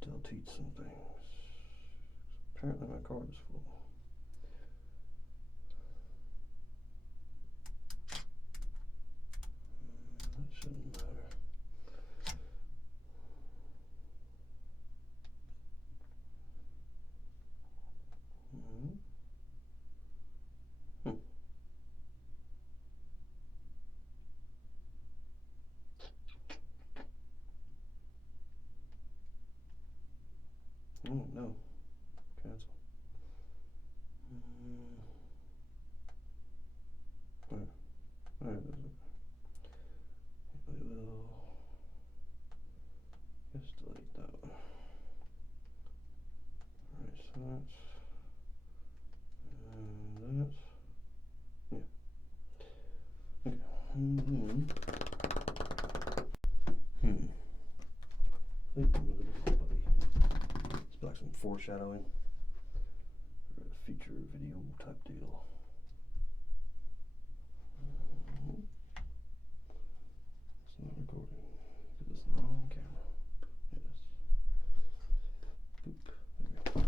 delete some things. Apparently my card is full. That shouldn't matter. Oh no, cancel. Alright, alright, we will just delete that one. Alright, so that's, and that's, yeah. Okay, and then, let's like some foreshadowing, or a feature video type deal. It's not recording because it's not on camera. Yes. Boop. There we go.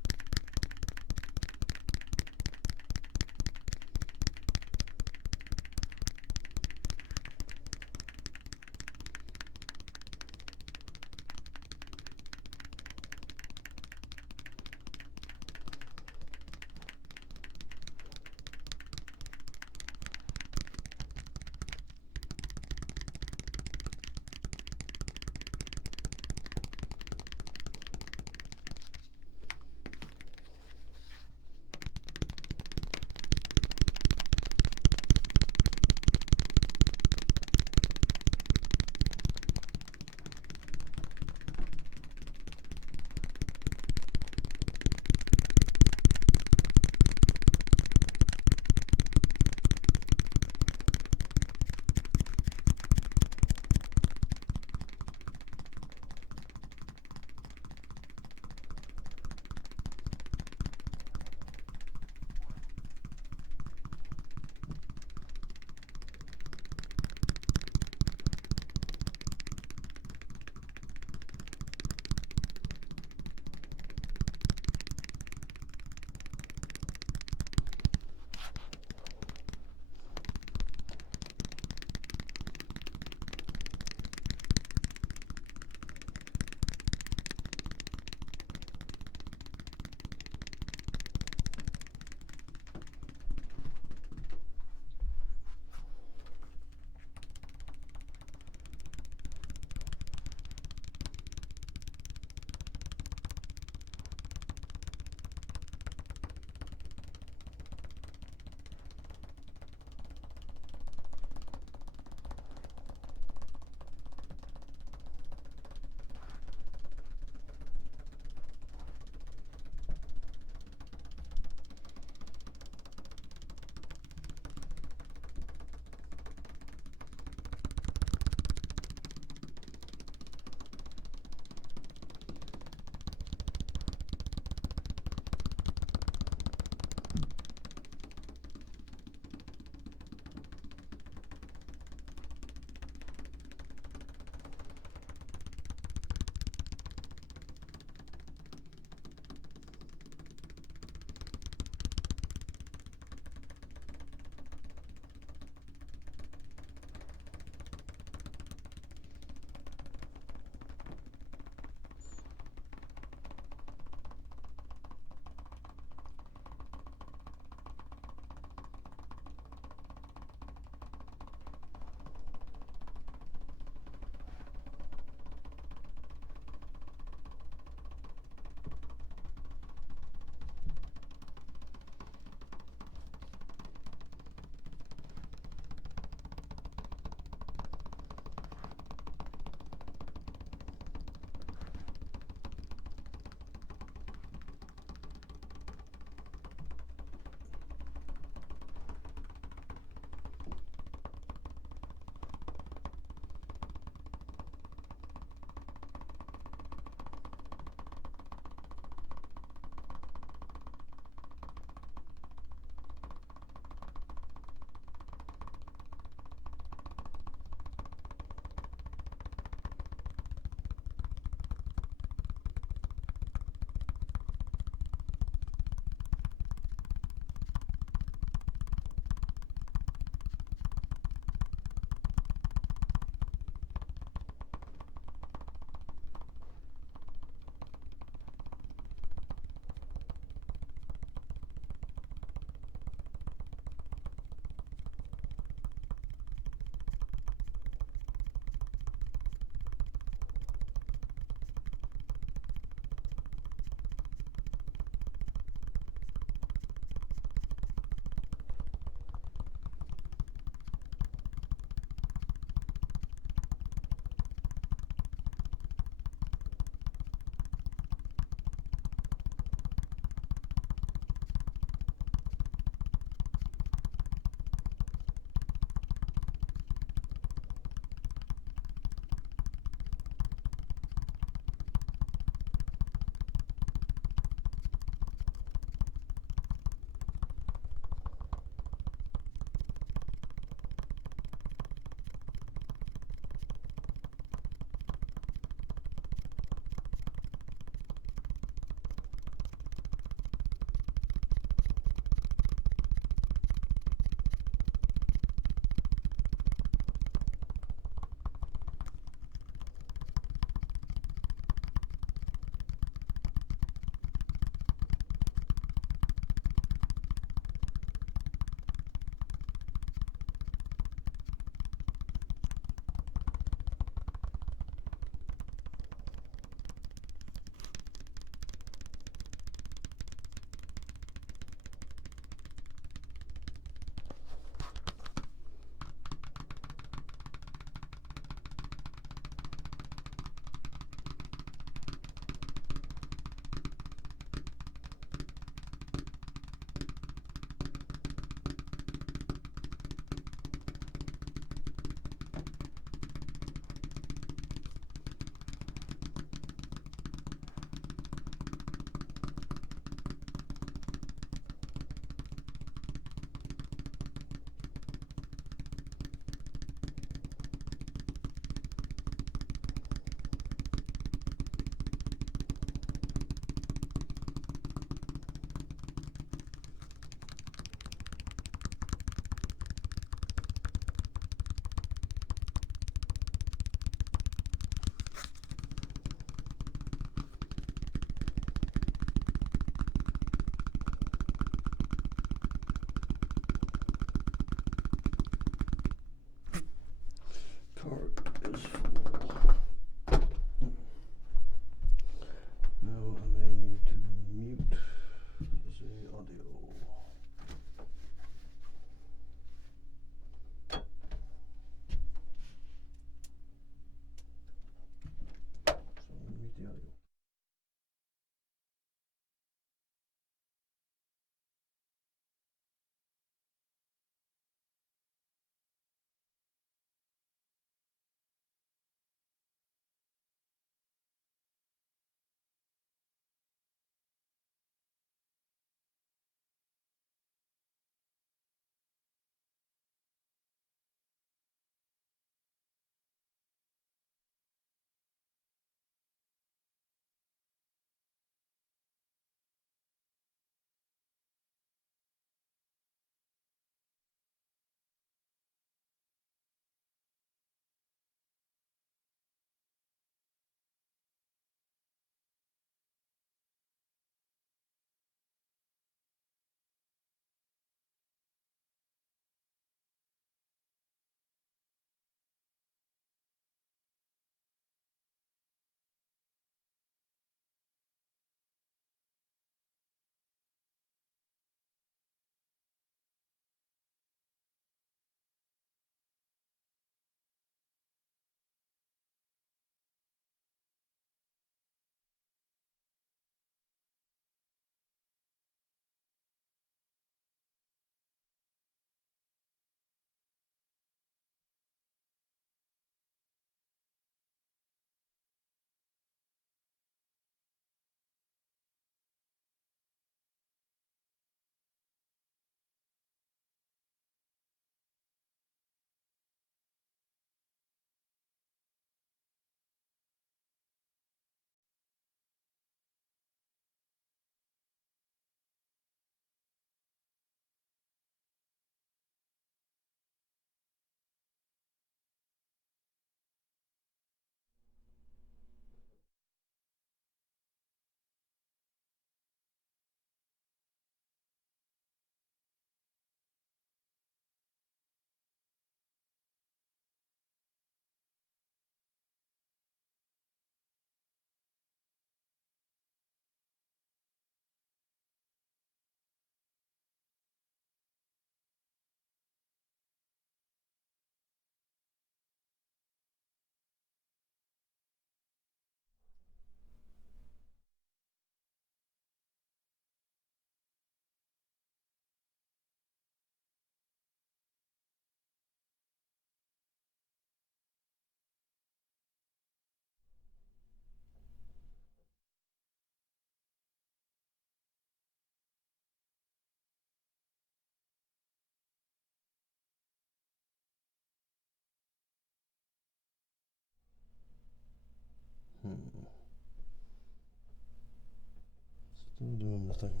the thing.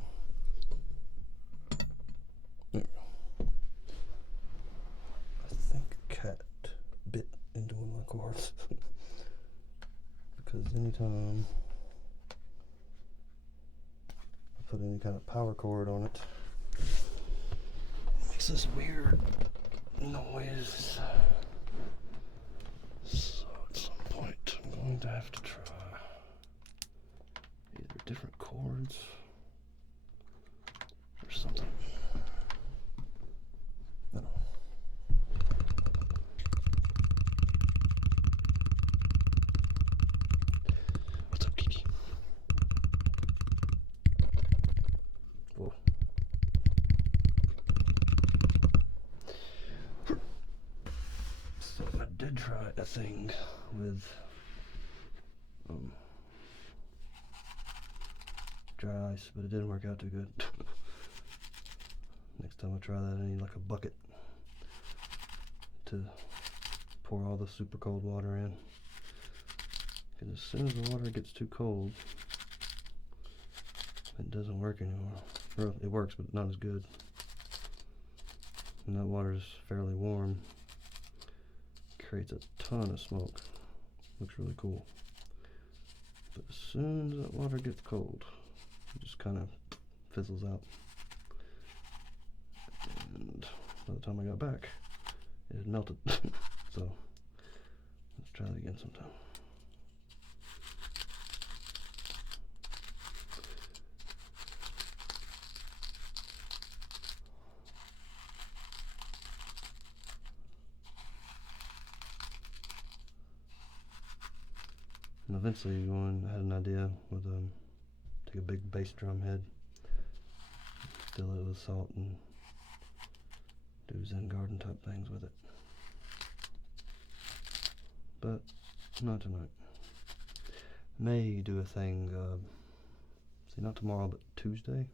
There we go. I think a cat bit into one of my cords. Because anytime I put any kind of power cord on it, it makes this weird noise. So at some point I'm going to have to try either different cords or something. I don't know. What's up, Kiki? Whoa. So I did try a thing with dry ice, but it didn't work out too good. Next time I try that, I need like a bucket to pour all the super cold water in. Because as soon as the water gets too cold, it doesn't work anymore. Or it works, but not as good. And that water is fairly warm. Creates a ton of smoke. Looks really cool. But as soon as that water gets cold, it just kind of fizzles out. And by the time I got back, it had melted. So let's try that again sometime. And eventually I had an idea with take a big bass drum head, fill it with salt, and do Zen garden type things with it. But not tonight. May do a thing, see, not tomorrow, but Tuesday,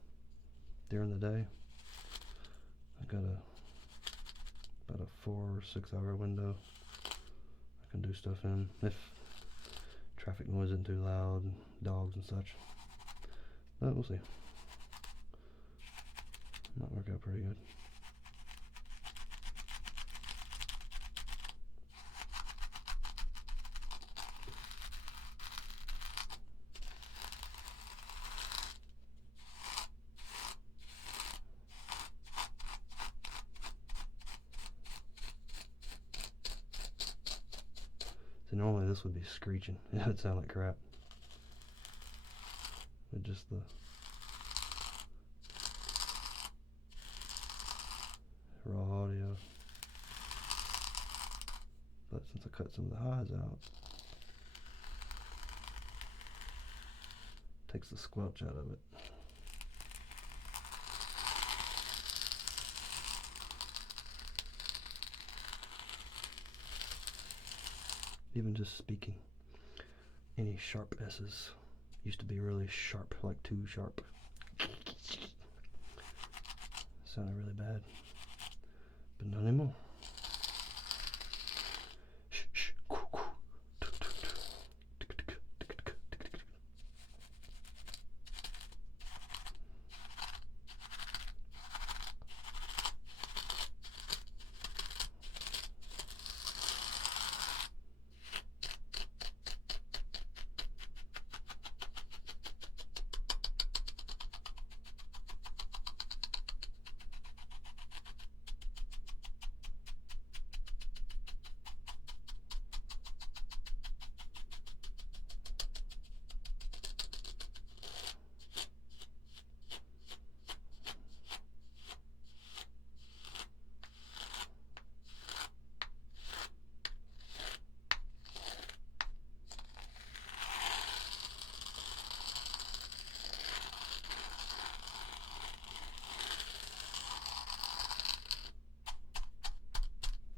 during the day. I got about a 4 or 6 hour window I can do stuff in, if traffic noise isn't too loud, and dogs and such. But we'll see. Might work out pretty good. So normally this would be screeching. It would sound like crap. But just the raw audio. But since I cut some of the highs out, takes the squelch out of it. Even just speaking, any sharp S's used to be really sharp, like too sharp. Sounded really bad, but not anymore.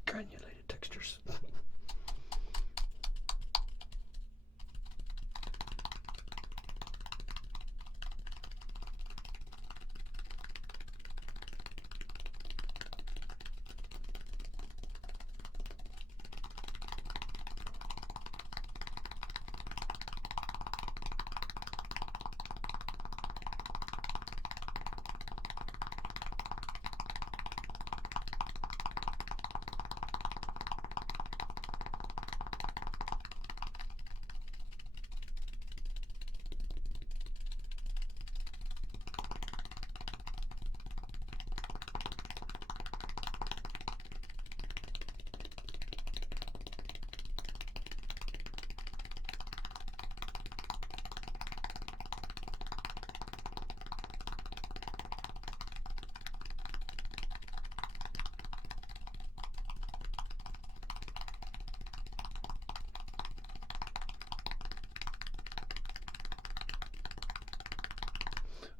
Granulated textures.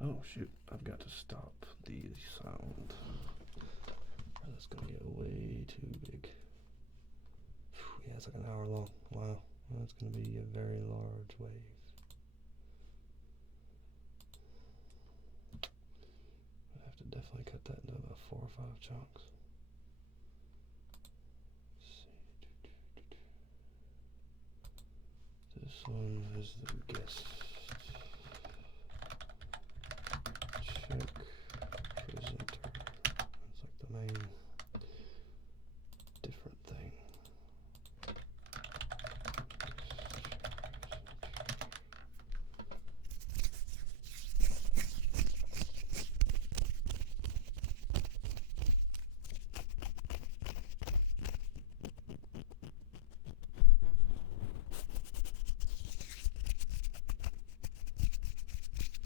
Oh shoot, I've got to stop the sound. That's gonna get way too big. Yeah, it's like an hour long. Wow, that's gonna be a very large wave. I have to definitely cut that into about 4 or 5 chunks. This one is the guest. Check presenter. It's like the main different thing.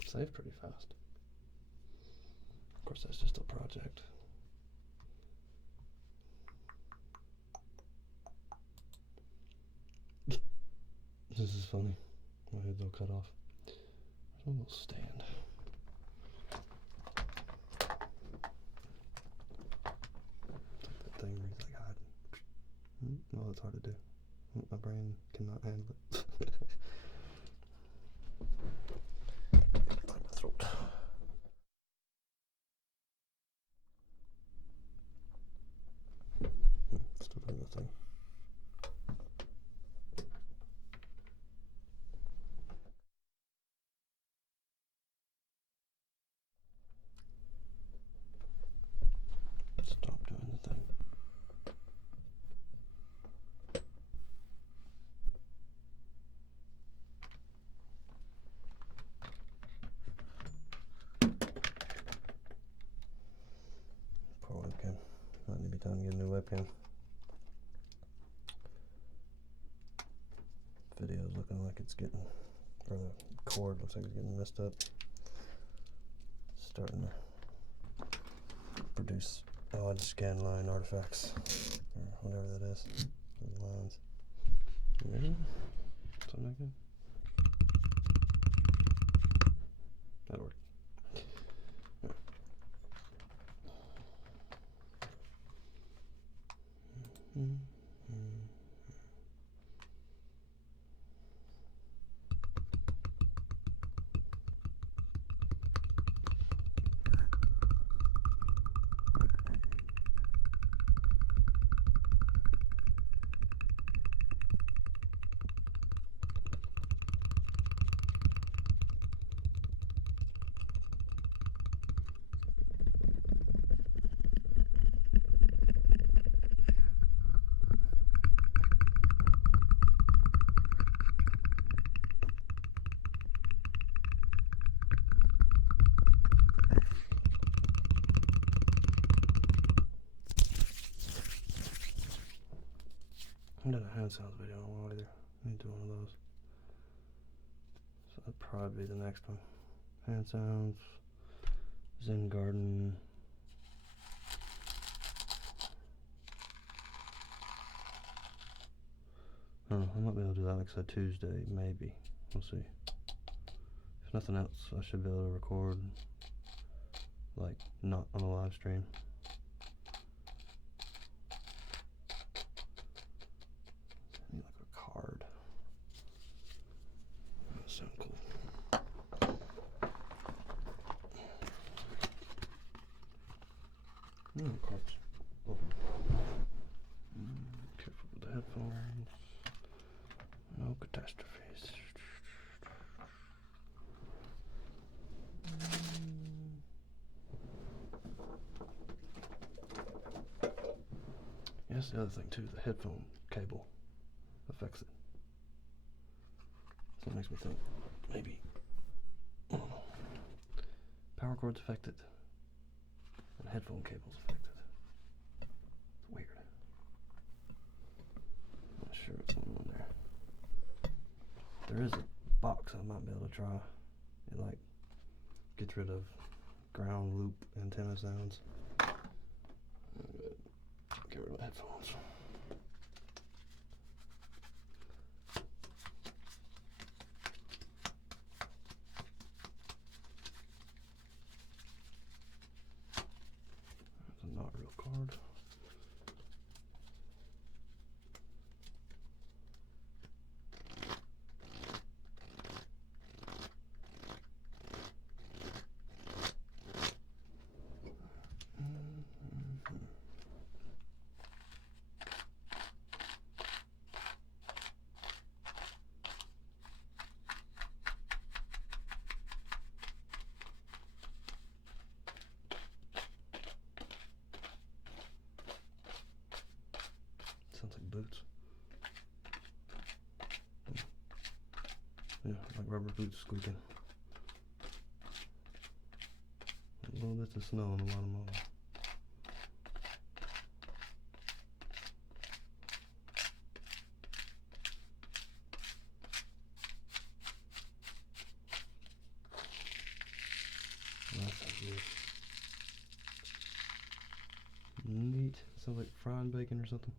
Saved pretty fast. Of course, that's just a project. This is funny. My head's all cut off. There's a little stand. It's like that thing where he's like hiding. Well, it's hard to do. My brain cannot handle it. Clear my throat. Still doing the thing. Stop doing the thing. Poor webcam. Might need to be time to get a new webcam. Video's looking like it's getting, or the cord looks like it's getting messed up. Starting to produce odd scan line artifacts, or whatever that is. Those lines. Maybe? Something like that? That'll work. I did a hand sounds video in a while either. I need to do one of those. So that'd probably be the next one. Hand sounds, Zen Garden. I don't know, I might be able to do that like I said Tuesday, maybe. We'll see. If nothing else, I should be able to record like not on a live stream. I need like a card. That sounds cool. Cards. Oh. Careful with the headphones. No catastrophes. That's the other thing too, the headphone cable affects it. So it makes me think maybe, I don't know, power cords affected and headphone cables affected. It's weird. I'm not sure what's going on there. There is a box I might be able to try. It like gets rid of ground loop antenna sounds. Get rid of my headphones. rubber boots squeaking. Little bits of snow on the bottom of them. That sounds good. Neat. Sounds like fried bacon or something.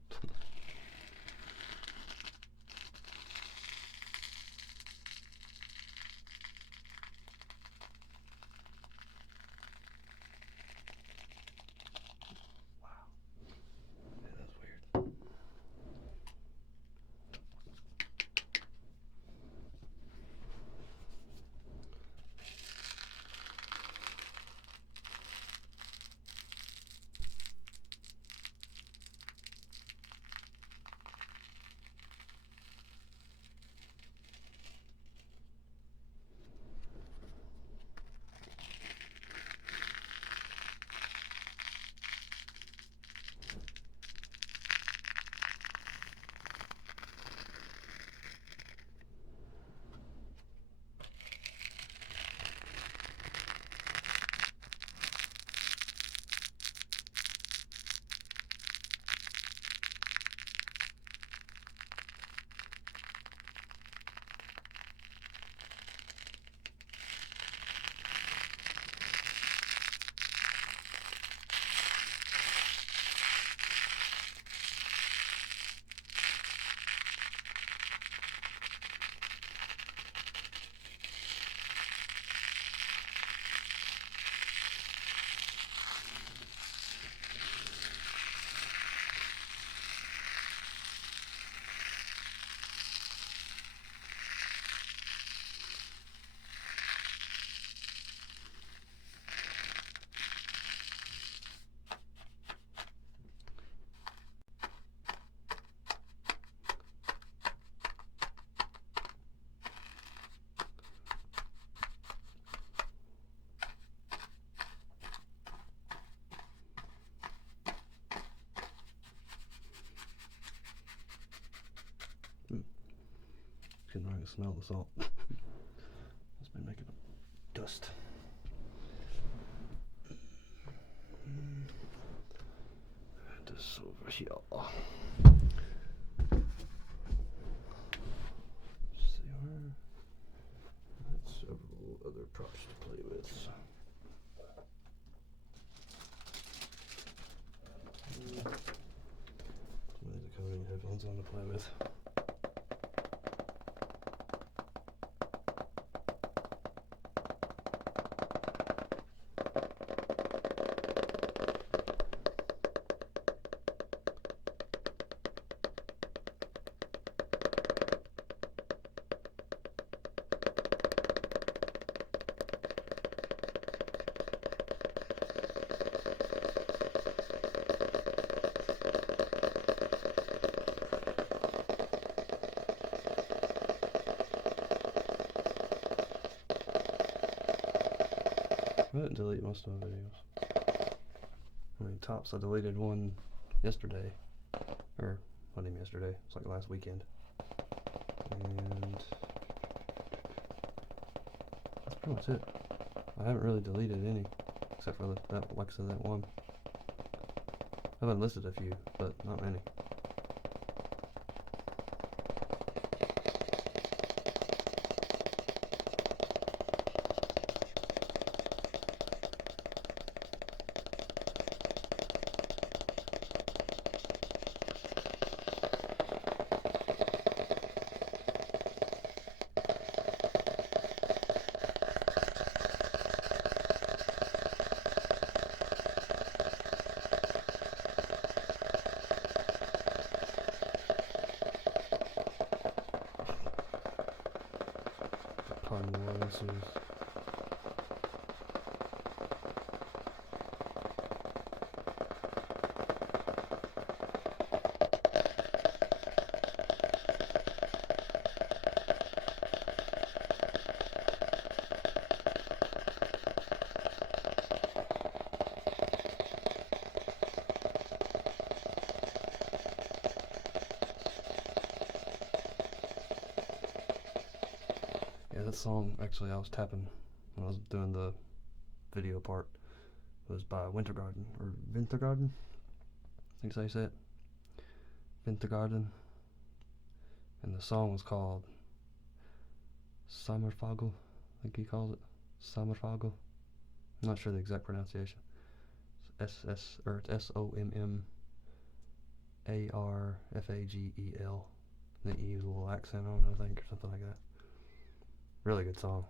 Couldn't really smell the salt. Must be making a dust. This over here. See where? That's several other props to play with. Some of the coding headphones on to play with. I didn't delete most of my videos. I mean, tops, I deleted one yesterday. Or, not even yesterday, it's like last weekend. And that's pretty much it. I haven't really deleted any, except for that, like I said, that one. I've unlisted a few, but not many. Noises. that song, actually, I was tapping when I was doing the video part. It was by Wintergarden, or Wintergarden? I think that's how you say it. Wintergarden. And the song was called Sommerfagel, I think he calls it. Sommerfagel. I'm not sure the exact pronunciation. It's Sommarfagel. The E with a little accent on it, I think, or something like that. Really good song.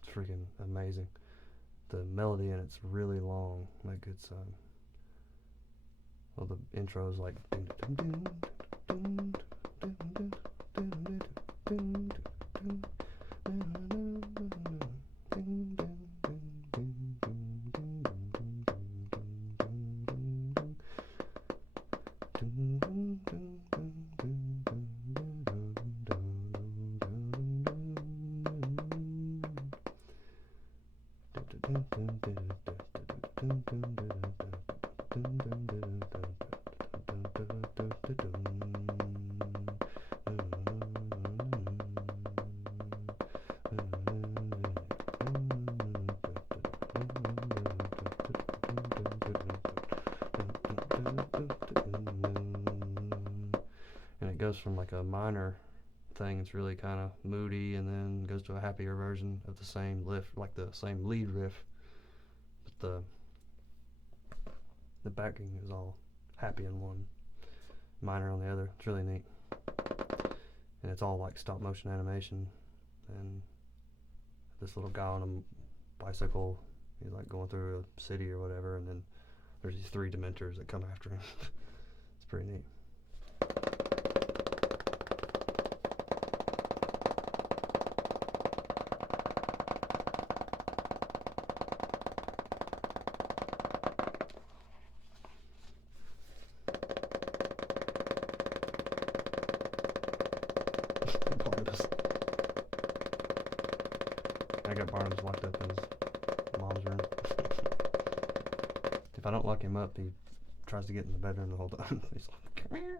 It's freaking amazing. The melody in it's really long. Like it's well, the intro is like and it goes from like a minor thing, it's really kind of moody, and then goes to a happier version of the same riff, like the same lead riff, but the backing is all happy in one, minor on the other. It's really neat, and it's all like stop motion animation, and this little guy on a bicycle, he's like going through a city or whatever, and then there's these three Dementors that come after him. It's pretty neat. Barnabas. I got Barnabas locked up in his mom's room. If I don't lock him up, he tries to get in the bedroom the whole time. He's like, come here.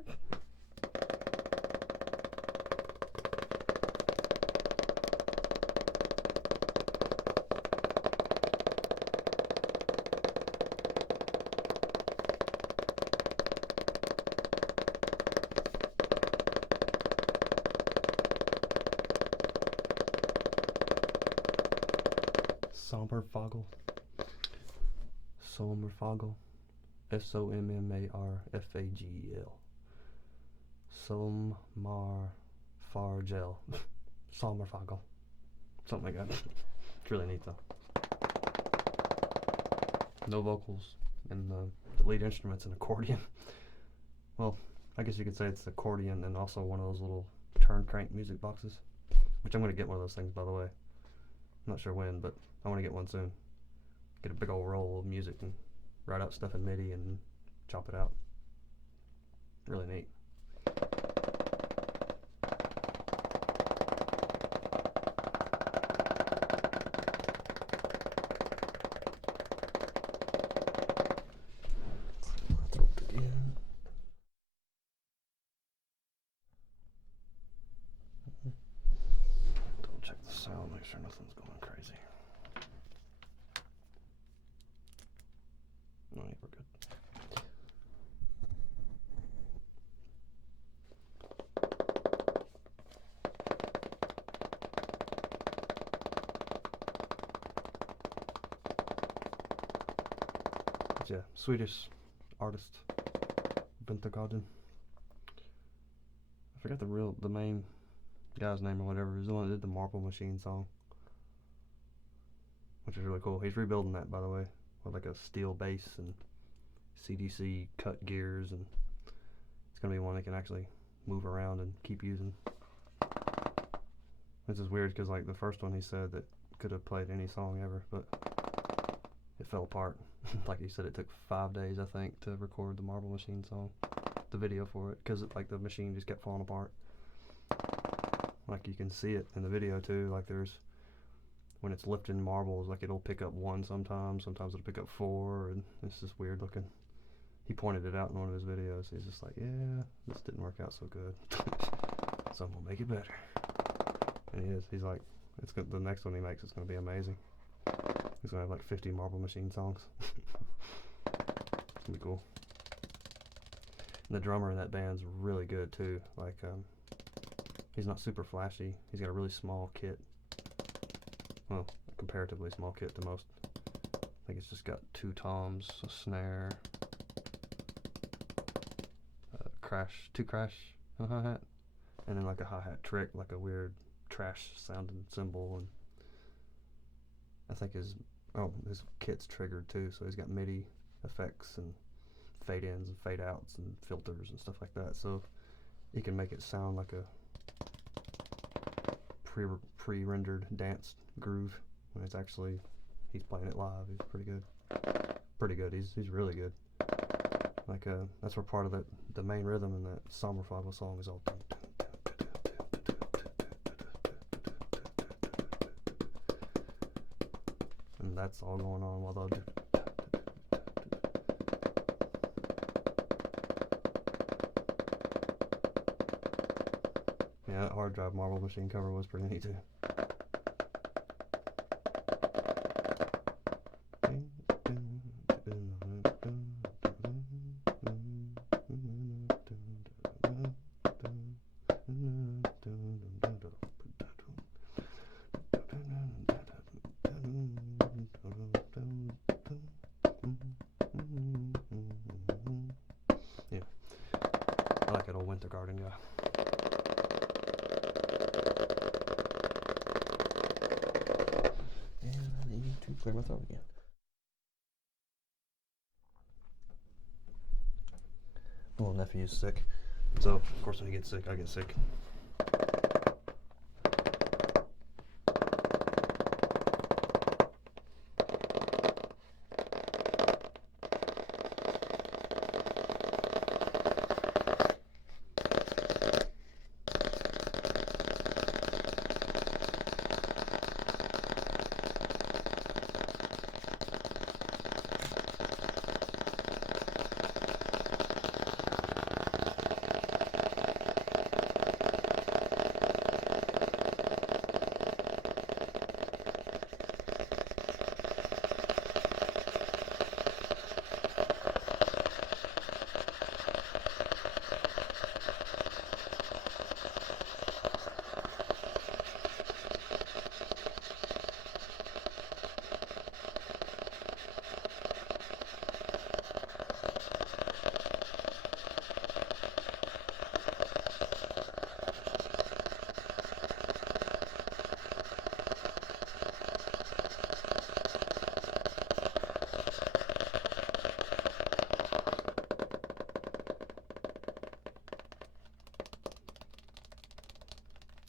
Sommerfagel. Sommerfagel. Sommarfagel. Sommarfagel. Sommerfagel. Something like that. It's really neat though. No vocals, and the lead instrument's an accordion. Well, I guess you could say it's accordion and also one of those little turn crank music boxes, which I'm going to get one of those things, by the way. I'm not sure when, but I want to get one soon. Get a big old roll of music and write out stuff in MIDI and chop it out. Really neat. Double check the sound, make sure nothing's going crazy. No, we're good. But yeah, Swedish artist, Wintergarden. I forgot the main guy's name or whatever. He's the one that did the Marble Machine song, which is really cool. He's rebuilding that, by the way, with like a steel bass and CDC cut gears, and it's gonna be one that can actually move around and keep using. This is weird because like the first one he said that could have played any song ever, but it fell apart. Like he said, it took 5 days, I think, to record the Marble Machine song, the video for it, because like the machine just kept falling apart. Like you can see it in the video too. Like there's, when it's lifting marbles, like it'll pick up one sometimes it'll pick up 4, and it's just weird looking. He pointed it out in one of his videos. He's just like, yeah, this didn't work out so good. So I'm gonna make it better. And he is. He's like, the next one he makes is gonna be amazing. He's gonna have like 50 Marble Machine songs. It's gonna be cool. And the drummer in that band's really good too. Like, he's not super flashy. He's got a really small kit. Well, a comparatively small kit to most. I think it's just got 2 toms, a snare, two crash, and a hi-hat, and then like a hi-hat trick, like a weird trash sounding cymbal. And I think his kit's triggered too, so he's got MIDI effects and fade ins and fade outs and filters and stuff like that, so he can make it sound like a pre-rendered dance groove when it's actually he's playing it live. He's pretty good. He's really good. Like, that's where part of the main rhythm in that Sommerfagel song is all. And that's all going on while they'll do. Yeah, that Hard Drive Marble Machine cover was pretty neat too. Yeah, I like that old Winter Garden guy. And I need to clear my throat again. My little nephew's sick, so of course when he gets sick, I get sick.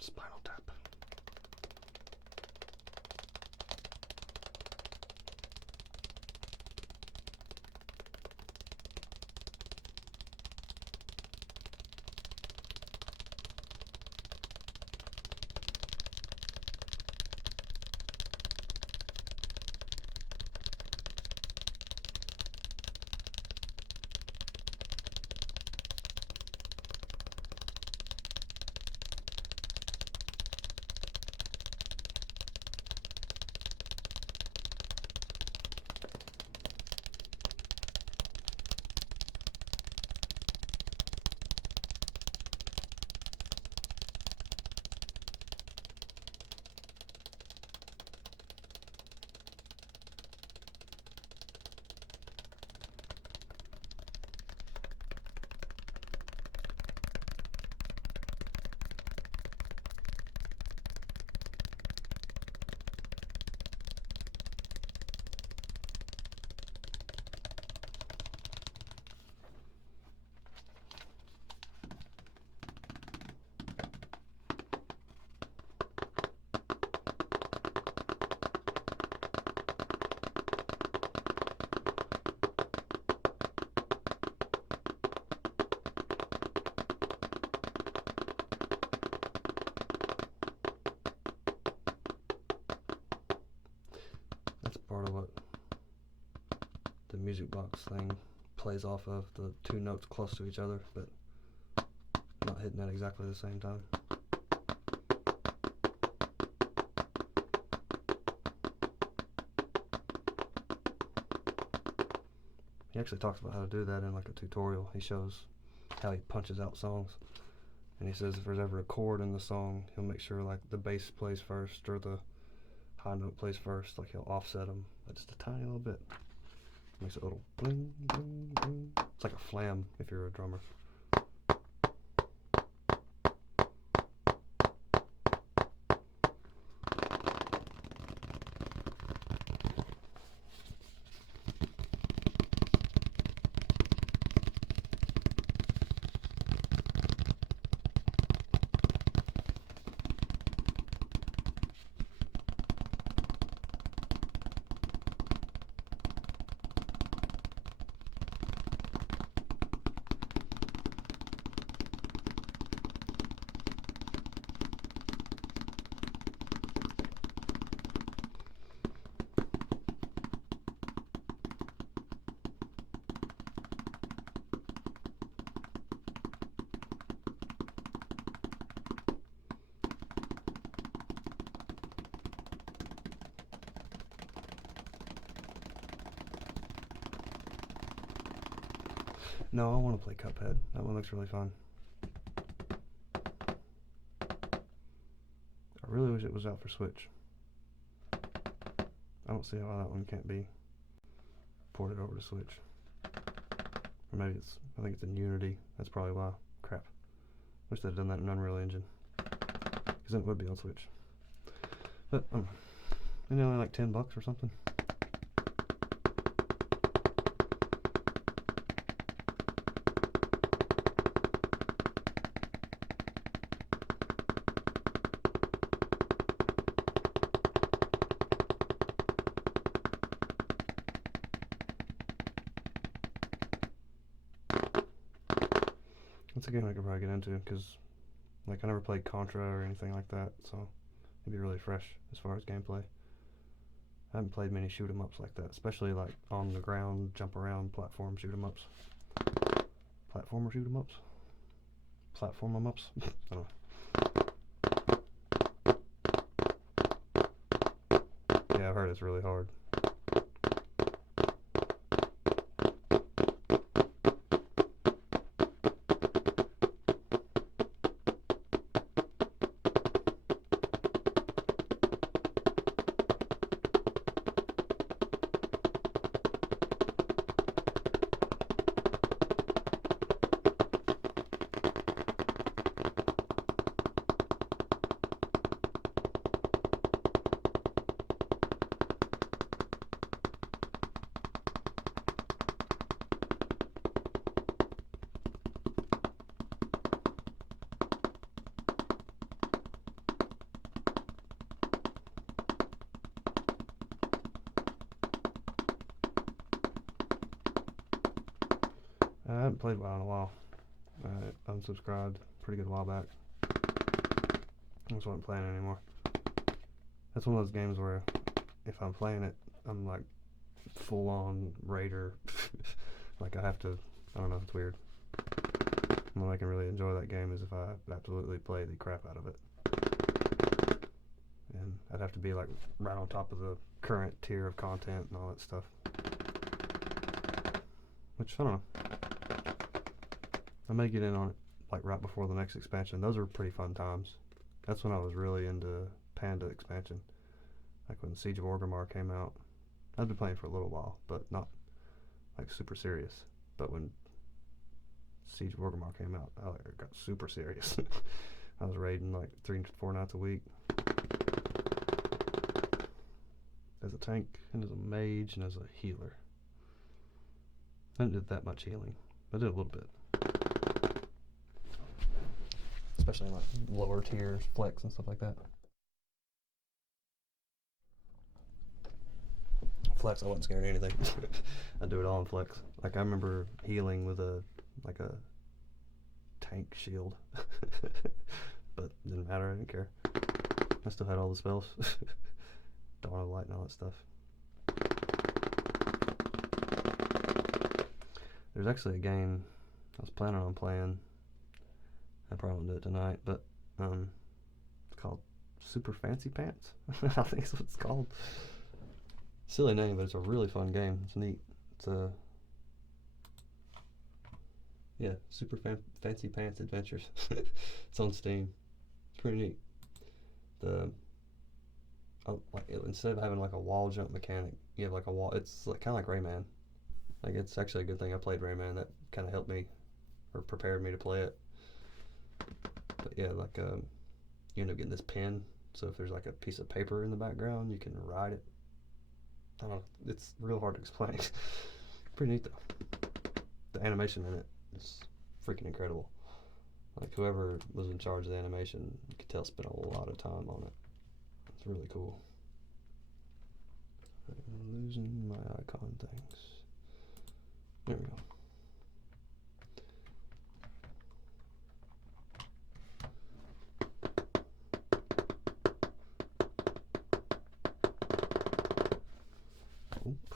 Spinal Tap. That's part of what the music box thing plays off of, the 2 notes close to each other, but not hitting at exactly the same time. He actually talks about how to do that in like a tutorial. He shows how he punches out songs. And he says if there's ever a chord in the song, he'll make sure like the bass plays first or the high note plays first. Like he'll offset them just a tiny little bit. Makes it a little bling, bling, bling. It's like a flam if you're a drummer. No, I want to play Cuphead. That one looks really fun. I really wish it was out for Switch. I don't see how that one can't be ported over to Switch. Or maybe I think it's in Unity. That's probably why. Crap. Wish they'd done that in Unreal Engine. Because then it would be on Switch. But, maybe only like $10 or something. That's a game I could probably get into because, like, I never played Contra or anything like that, so it'd be really fresh as far as gameplay. I haven't played many shoot 'em ups like that, especially like on the ground, jump around, platform shoot 'em ups. Platformer shoot 'em ups? Platform 'em ups? I don't know. Yeah, I've heard it's really hard. I haven't played WoW in a while. I unsubscribed a pretty good while back. I just wasn't playing it anymore. That's one of those games where if I'm playing it, I'm like full on raider. Like I have to, I don't know, it's weird. The only way I can really enjoy that game is if I absolutely play the crap out of it. And I'd have to be like right on top of the current tier of content and all that stuff. Which, I don't know. I may get in on it like right before the next expansion. Those are pretty fun times. That's when I was really into Panda expansion. Like when Siege of Orgrimmar came out. I'd been playing for a little while, but not like super serious. But when Siege of Orgrimmar came out, I got super serious. I was raiding like 3 to 4 nights a week. As a tank, and as a mage, and as a healer. I didn't do that much healing. I did a little bit. Especially in like lower tiers, flex and stuff like that. Flex, I wasn't scared of anything. I do it all in flex. Like I remember healing with a tank shield, but it didn't matter. I didn't care. I still had all the spells, Dawn of Light and all that stuff. There's actually a game I was planning on playing. I probably won't do it tonight, but it's called Super Fancy Pants. I think that's what it's called. Silly name, but it's a really fun game. It's neat. It's Yeah, Super Fancy Pants Adventures. It's on Steam. It's pretty neat. The instead of having like a wall jump mechanic, you have like a wall. It's like, kind of like Rayman. Like it's actually a good thing I played Rayman. That kind of helped me or prepared me to play it. But yeah, like you end up getting this pin. So if there's like a piece of paper in the background, you can write it. I don't know. It's real hard to explain. Pretty neat though. The animation in it is freaking incredible. Like whoever was in charge of the animation, you could tell spent a lot of time on it. It's really cool. I'm losing my icon things. There we go. Oop.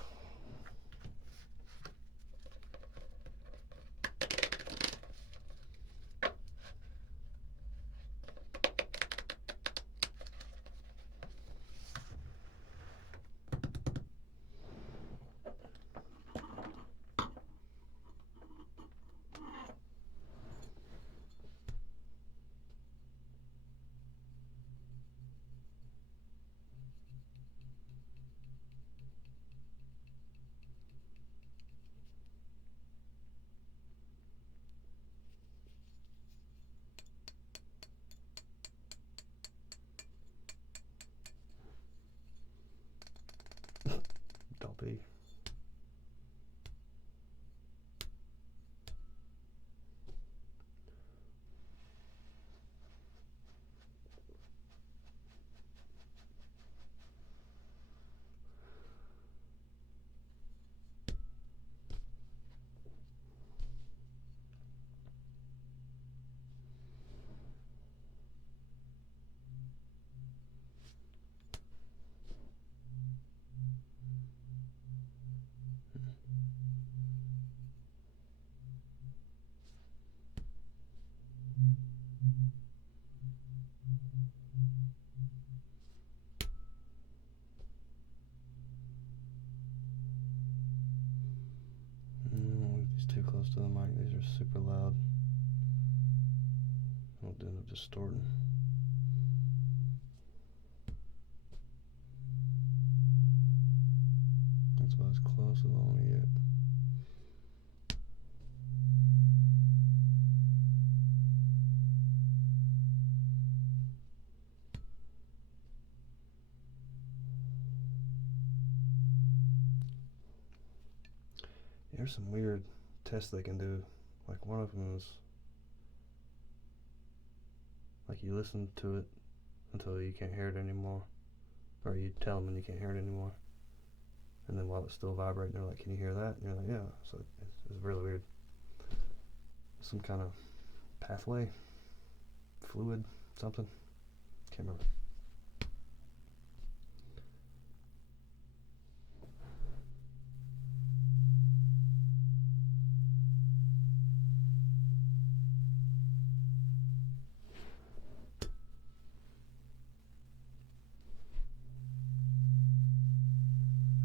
Don't be. These too close to the mic. These are super loud. I'll end up distorting. That's about as close as I want to get. There's some weird tests they can do. Like one of them is like you listen to it until you can't hear it anymore, or you tell them when you can't hear it anymore, and then while it's still vibrating, they're like, "Can you hear that?" And you're like, "Yeah." So it's really weird. Some kind of pathway, fluid, something. Can't remember.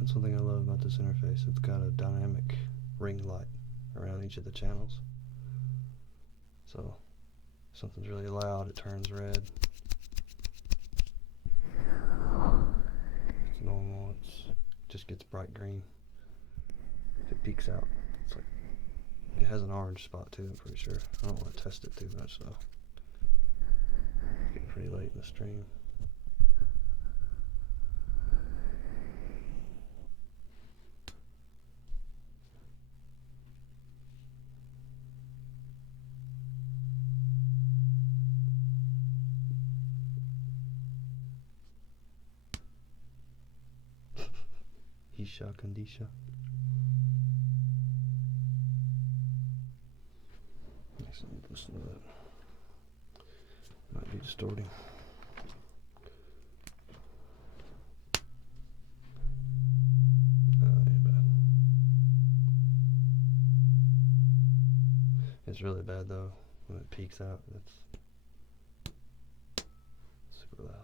That's one thing I love about this interface. It's got a dynamic ring light around each of the channels. So if something's really loud, it turns red. If it's normal, it just gets bright green. If it peaks out, it's like it has an orange spot too, I'm pretty sure. I don't want to test it too much though. It's getting pretty late in the stream. Isha Kandisha. Listen to that. Might be distorting. Ain't bad. It's really bad though when it peaks out. It's super loud.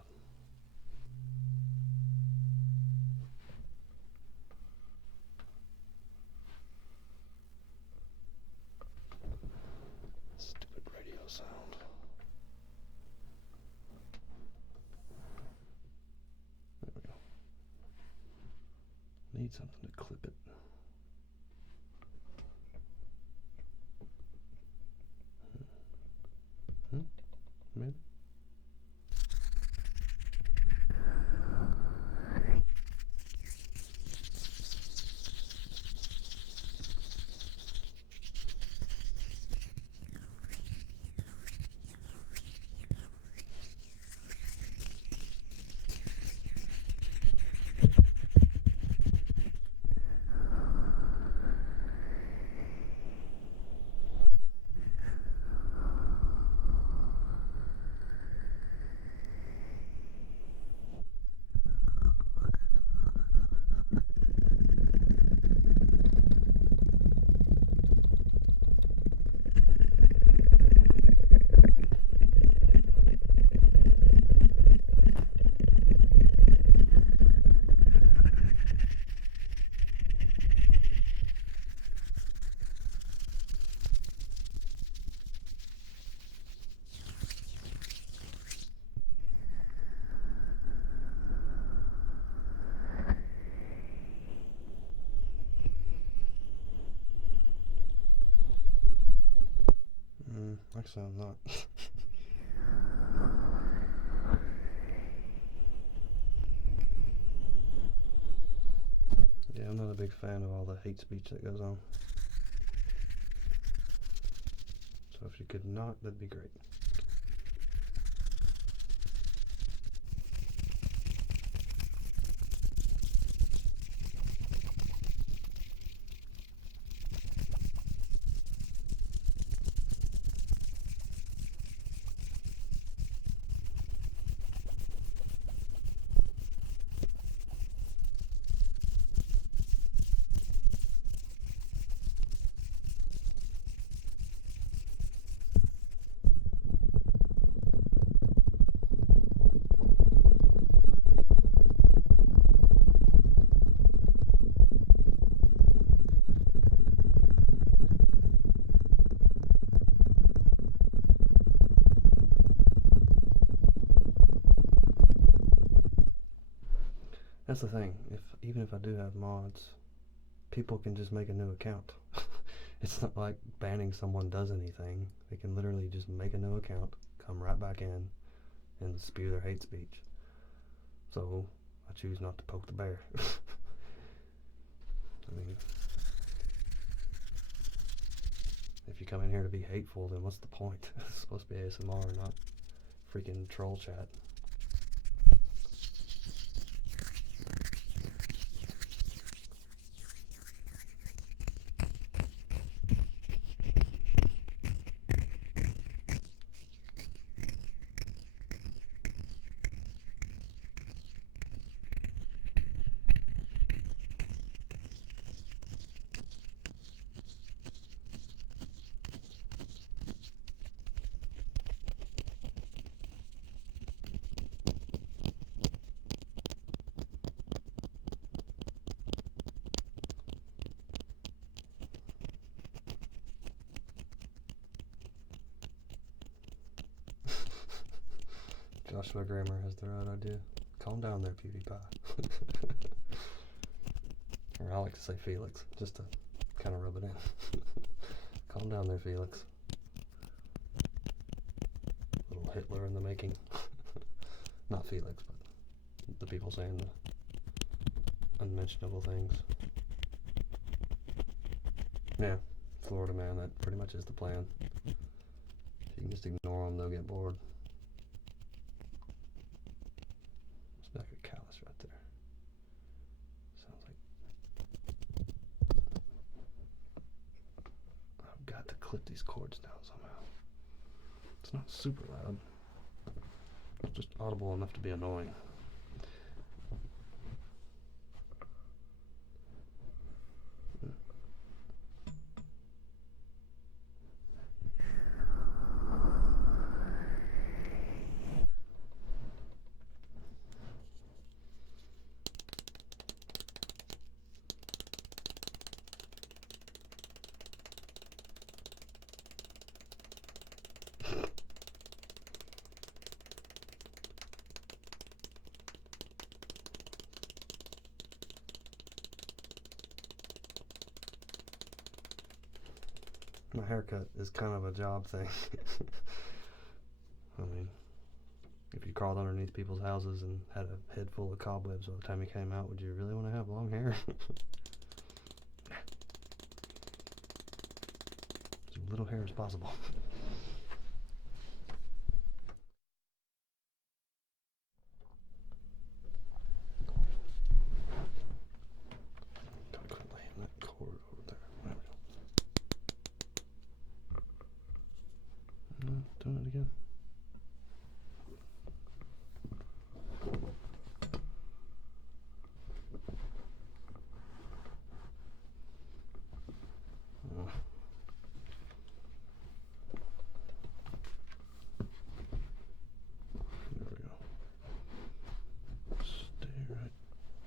need something to clip it. Maybe. Actually, I'm not. Yeah, I'm not a big fan of all the hate speech that goes on. So if you could not, that'd be great. That's the thing. Even if I do have mods, people can just make a new account. It's not like banning someone does anything. They can literally just make a new account, come right back in, and spew their hate speech. So I choose not to poke the bear. I mean, if you come in here to be hateful, then what's the point? It's supposed to be ASMR, not freaking troll chat. Joshua Grammar has the right idea. Calm down there, PewDiePie. Or I like to say Felix, just to kind of rub it in. Calm down there, Felix. Little Hitler in the making. Not Felix, but the people saying the unmentionable things. Yeah, Florida man, that pretty much is the plan. If you can just ignore them, they'll get bored. It's like a callus right there. Sounds like I've got to clip these cords down somehow. It's not super loud. It's just audible enough to be annoying. My haircut is kind of a job thing. I mean, if you crawled underneath people's houses and had a head full of cobwebs by the time you came out, would you really want to have long hair? As little hair as possible. Gotta quit laying that cord over there. There we go. Doing it again.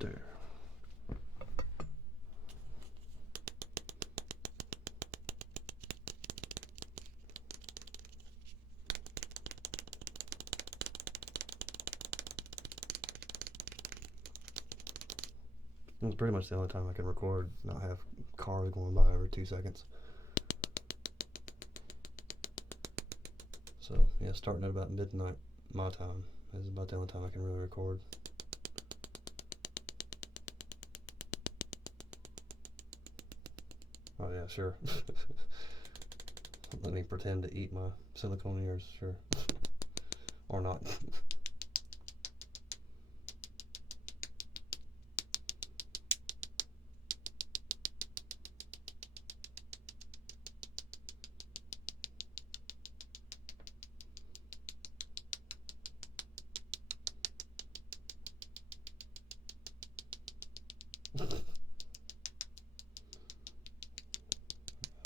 There. It's pretty much the only time I can record, not have cars going by every 2 seconds. So yeah, starting at about midnight my time is about the only time I can really record. Oh yeah, sure. Let me pretend to eat my silicone ears, sure. Or not.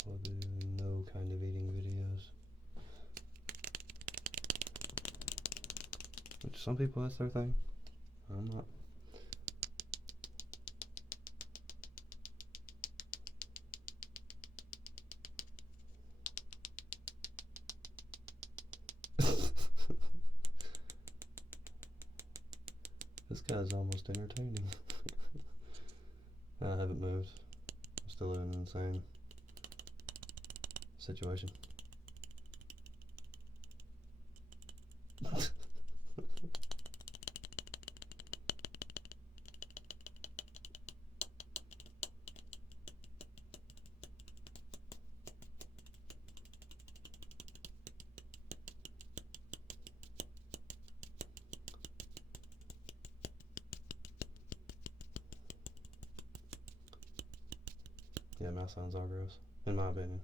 I'll do no kind of eating videos. Which some people, that's their thing. I'm not. This guy's almost entertaining. I haven't moved. I'm still in an insane situation. Yeah, mouth sounds are gross, in my opinion.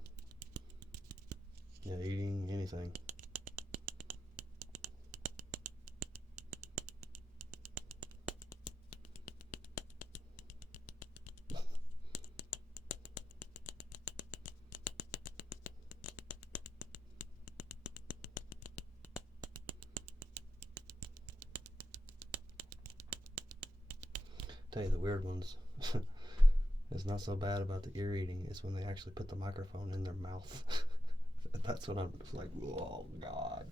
Yeah, eating anything. Tell you the weird ones. It's not so bad about the ear eating, it's when they actually put the microphone in their mouth. That's when I'm just like, oh god.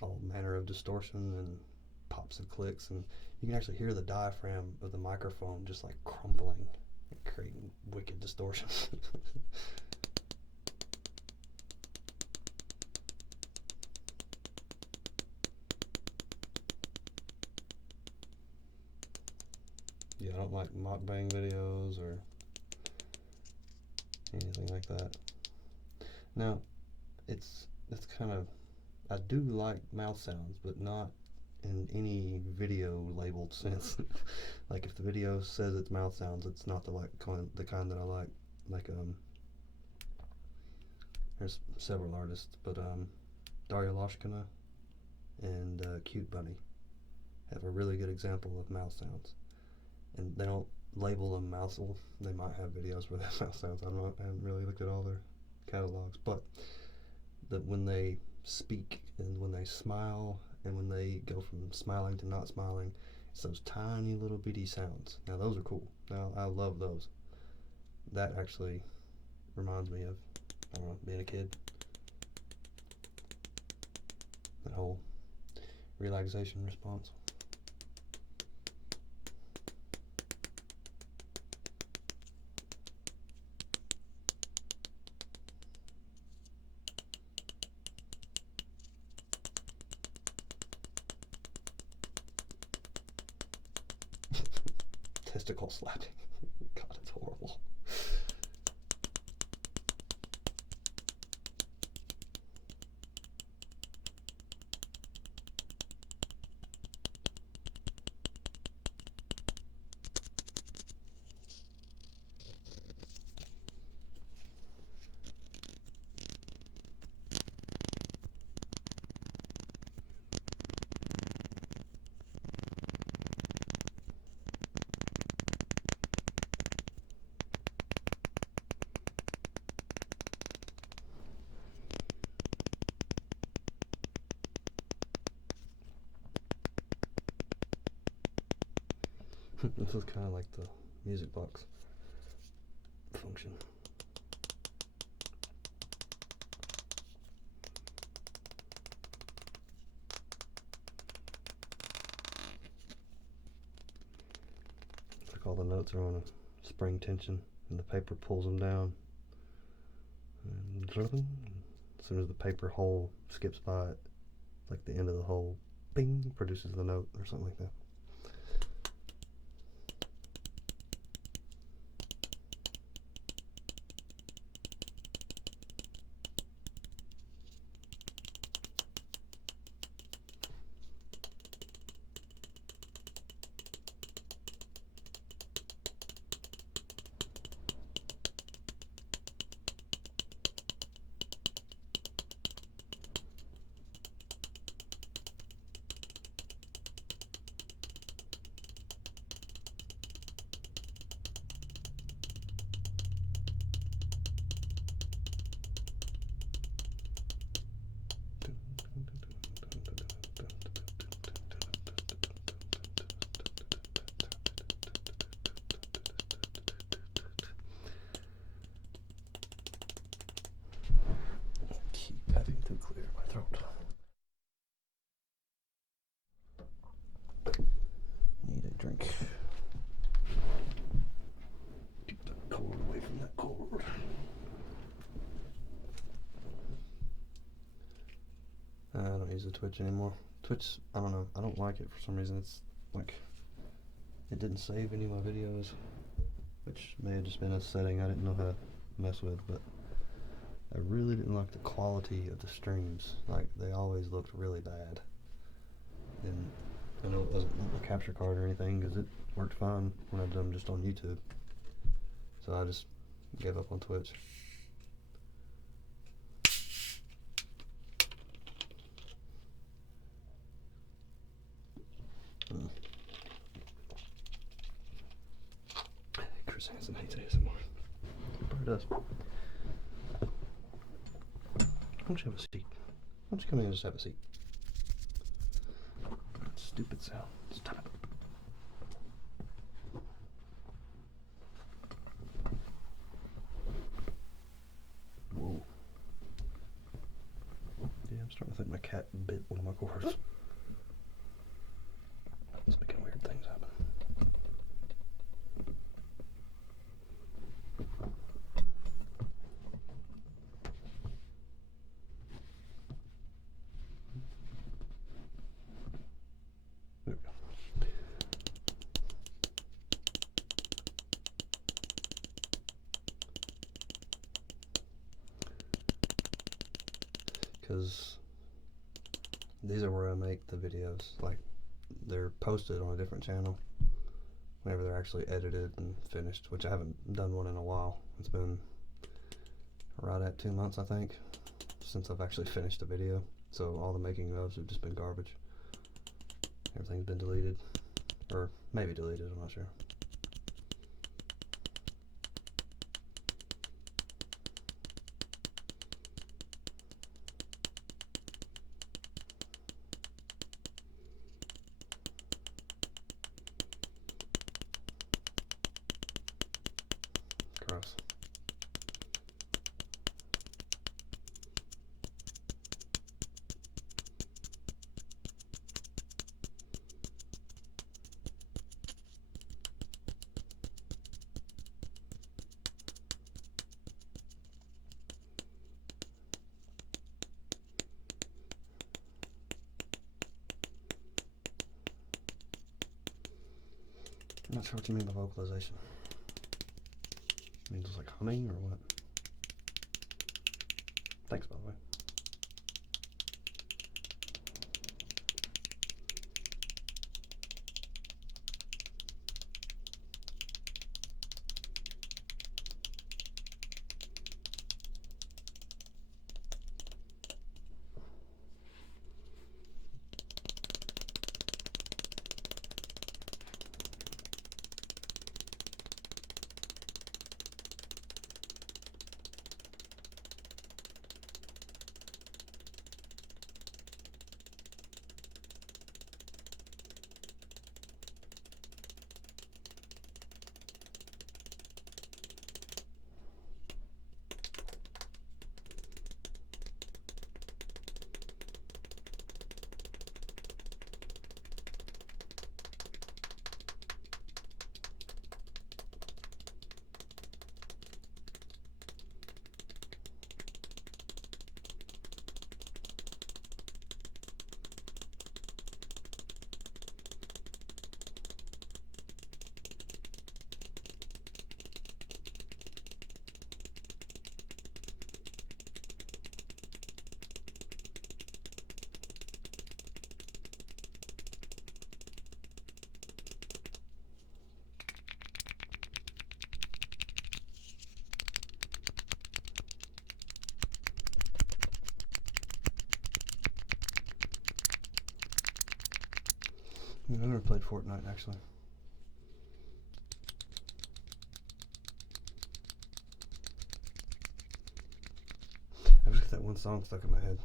All manner of distortion and pops and clicks, and you can actually hear the diaphragm of the microphone just like crumpling and creating wicked distortion. Yeah, I don't like mukbang videos or anything like that. Now, it's kind of, I do like mouth sounds, but not in any video labeled sense. Like if the video says it's mouth sounds, it's not the kind that I like. Like there's several artists, but Daria Loshkina and Cute Bunny have a really good example of mouth sounds, and they don't label them mouthful. They might have videos where they have mouth sounds. I haven't really looked at all their catalogs, but that when they speak and when they smile and when they go from smiling to not smiling, it's those tiny little bitty sounds. Now those are cool. Now I love those. That actually reminds me of, I don't know, being a kid. That whole relaxation response. testicle slapping. God, it's horrible. This is kind of like the music box function. It's like all the notes are on a spring tension and the paper pulls them down. And as soon as the paper hole skips by it, like the end of the hole, bing, produces the note or something like that. Clear my throat. Need a drink. Keep that cord away from that cord. I don't use the Twitch anymore. Twitch, I don't know. I don't like it for some reason. It's like it didn't save any of my videos, which may have just been a setting I didn't know how to mess with, but I really didn't like the quality of the streams. Like, they always looked really bad. And I know it wasn't a capture card or anything, because it worked fine when I did them just on YouTube. So I just gave up on Twitch. Chris Hansen hates ASMR. He probably does. Why don't you have a seat? Why don't you come in and just have a seat? Stupid sound. Stop it. Whoa. Yeah, I'm starting to think my cat bit one of my cords. It's making weird things happen. There we go. Because these are where I make the videos. Like, they're posted on a different channel whenever they're actually edited and finished, which I haven't done one in a while. It's been right at 2 months, I think, since I've actually finished a video. So all the making ofs have just been garbage. Everything's been deleted, or maybe deleted, I'm not sure. Gross. I'm not sure what you mean by vocalization. I mean, just like humming or what? Thanks, by the way. I never played Fortnite, actually. I just got that one song stuck in my head.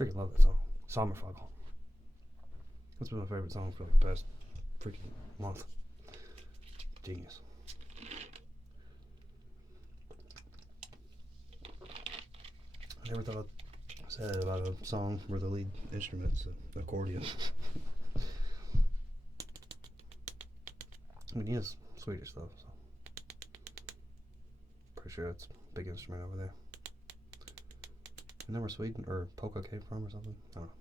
Freaking love that song. Sommerfuggle. That's been my favorite song for like the past freaking month. Genius. I never thought I'd say that about a song where the lead instrument's an accordion. I mean, he is Swedish though, so pretty sure that's a big instrument over there. Isn't that where Sweden or polka came from or something? I don't know.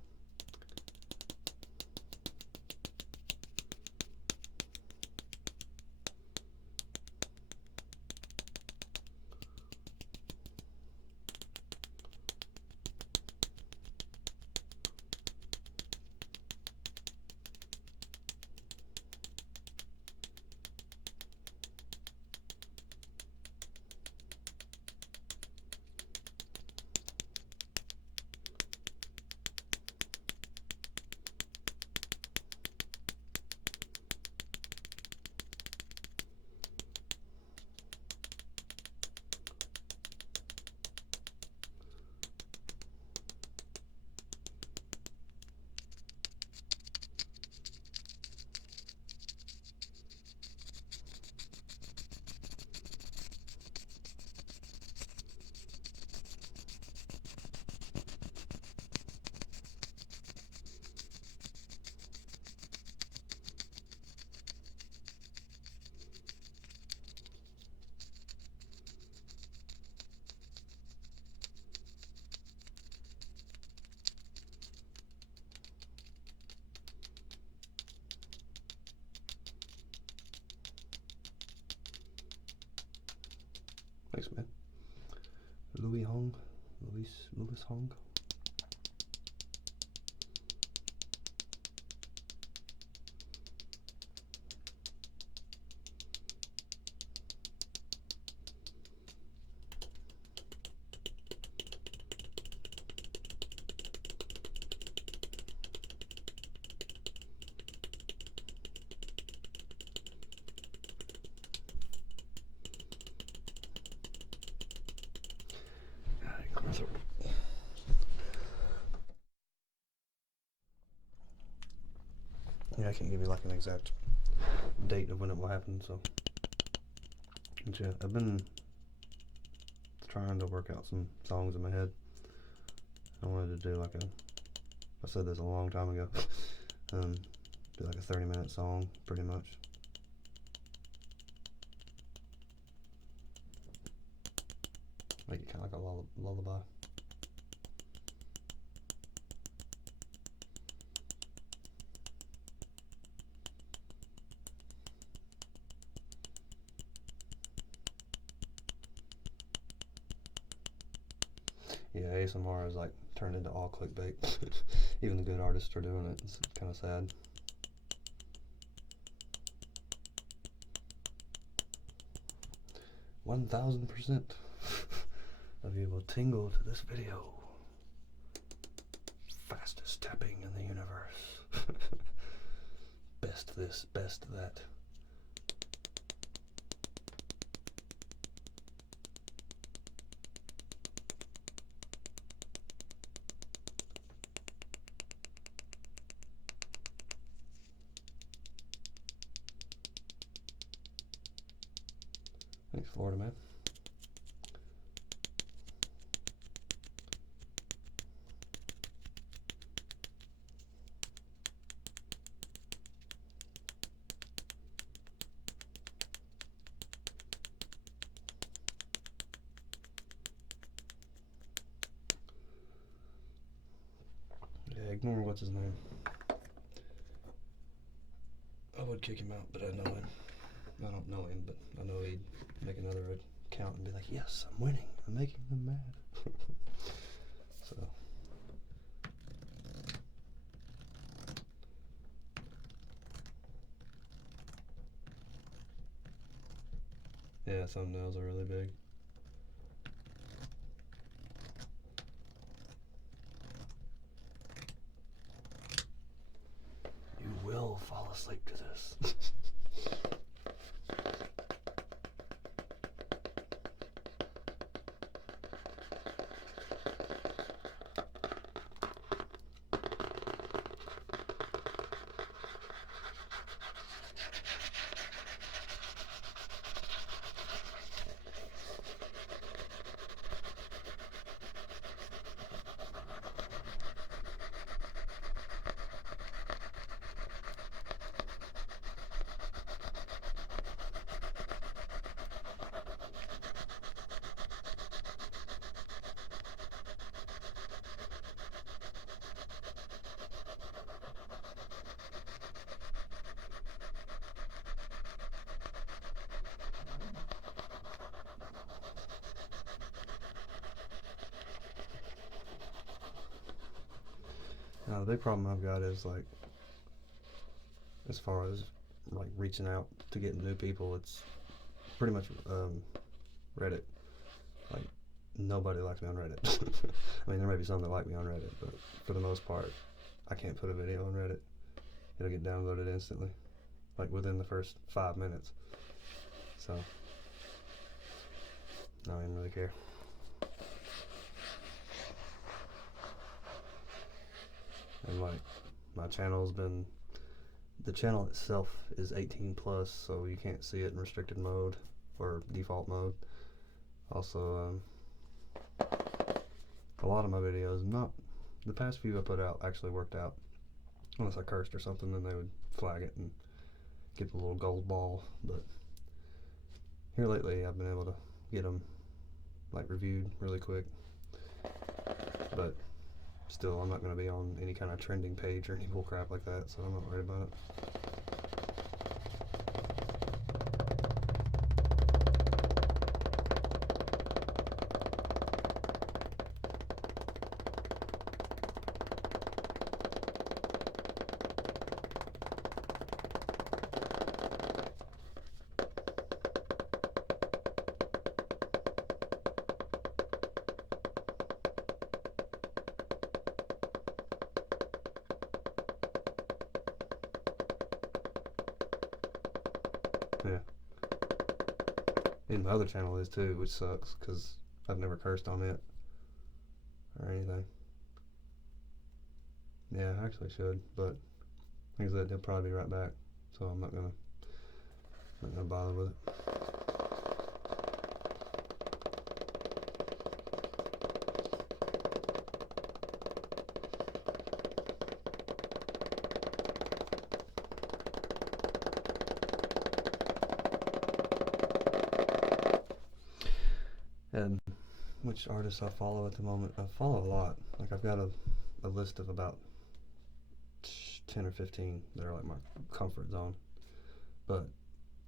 Louis Hong. Louis Hong. Yeah, I can't give you like an exact date of when it will happen, so. But yeah, I've been trying to work out some songs in my head. I wanted to do like I said this a long time ago, do like a 30-minute song, pretty much. Make it kind of like a lullaby. Yeah, ASMR is like turned into all clickbait. Even the good artists are doing it. It's kind of sad. %1,000% of you will tingle to this video. Fastest tapping in the universe. Best this, best that. Thanks, Florida man. Yeah, ignore what's his name. I would kick him out, but I know him. I don't know him, but I know he'd make another account and be like, yes, I'm winning. I'm making them mad. So. Yeah, thumbnails are really big. You will fall asleep to this. Now, the big problem I've got is like, as far as like reaching out to get new people, it's pretty much Reddit. Like, nobody likes me on Reddit. I mean, there may be some that like me on Reddit, but for the most part, I can't put a video on Reddit. It'll get downloaded instantly, like within the first 5 minutes. So, I don't even really care. And like, my channel's been, the channel itself is 18 plus, so you can't see it in restricted mode or default mode. Also, a lot of my videos, not the past few I put out, actually worked out. Unless I cursed or something, then they would flag it and get the little gold ball. But here lately, I've been able to get them like reviewed really quick. But still, I'm not going to be on any kind of trending page or any bull crap like that, so I'm not worried about it. And my other channel is too, which sucks because I've never cursed on it or anything. Yeah, I actually should, but like I said, he'll probably be right back, so I'm not gonna bother with it. And which artists I follow at the moment? I follow a lot. Like I've got a list of about 10 or 15 that are like my comfort zone. But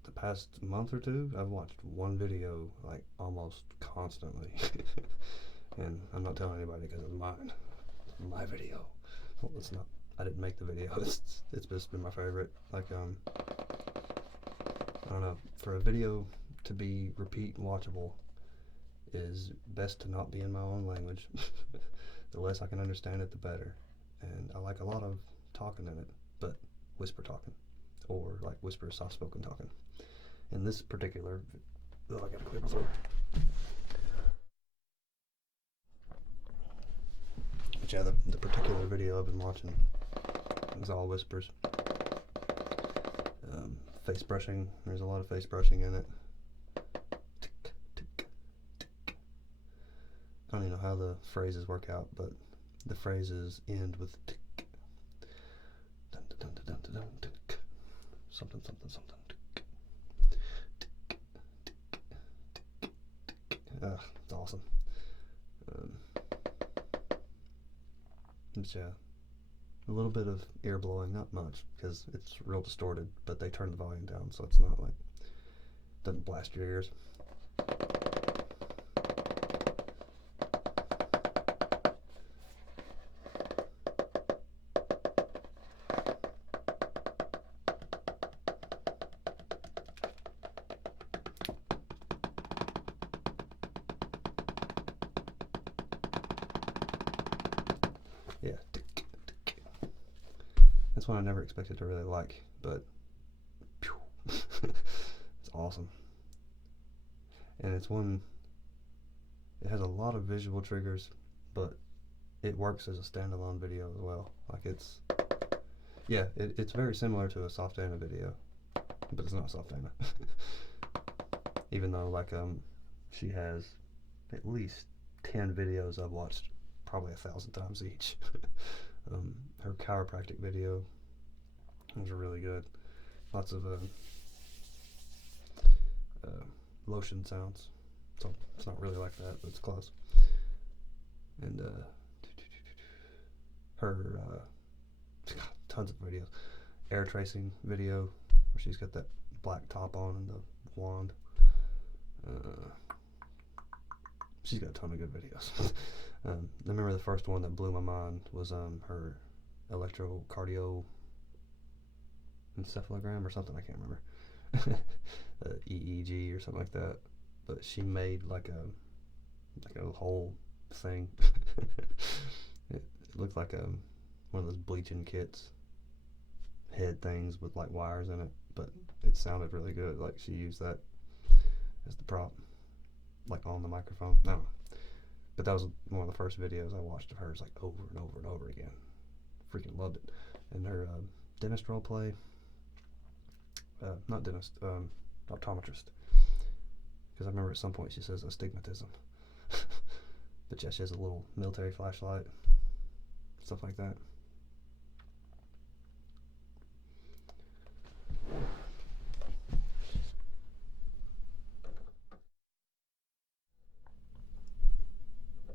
the past month or two, I've watched one video like almost constantly. And I'm not telling anybody because it's mine. It's my video. Well, it's not. I didn't make the video. It's just been my favorite. Like I don't know. For a video to be repeat and watchable, is best to not be in my own language. The less I can understand it, the better. And I like a lot of talking in it, but whisper talking, or like whisper soft-spoken talking. In this particular, I gotta clear my throat. But yeah, the particular video I've been watching is all whispers. Face brushing. There's a lot of face brushing in it. I don't even know how the phrases work out, but the phrases end with tick. Dun, dun, dun, dun, dun, dun, tick. Something, something, something. Tick. Tick. Tick. Tick. Tick. It's awesome. It's a little bit of ear blowing, not much, because it's real distorted, but they turn the volume down, so it's not like, doesn't blast your ears. Yeah, tick, tick. That's one I never expected to really like, but it's awesome. And it's one, it has a lot of visual triggers, but it works as a standalone video as well. Like it's, yeah, it's very similar to a Softana video, but it's not Softana. Even though like she has at least 10 videos I've watched probably 1,000 times each. Her chiropractic video was really good. Lots of lotion sounds. So it's not really like that, but it's close. And her tons of videos. Air tracing video where she's got that black top on and the wand. She's got a ton of good videos. I remember the first one that blew my mind was her electrocardio encephalogram or something, I can't remember. EEG or something like that. But she made like a whole thing. It looked like one of those bleaching kits head things with like wires in it, but it sounded really good. Like she used that as the prop, like on the microphone. I don't know. But that was one of the first videos I watched of hers, like over and over and over again. Freaking loved it. And her dentist role play, not dentist, optometrist. Because I remember at some point she says astigmatism. But yeah, she has a little military flashlight, stuff like that.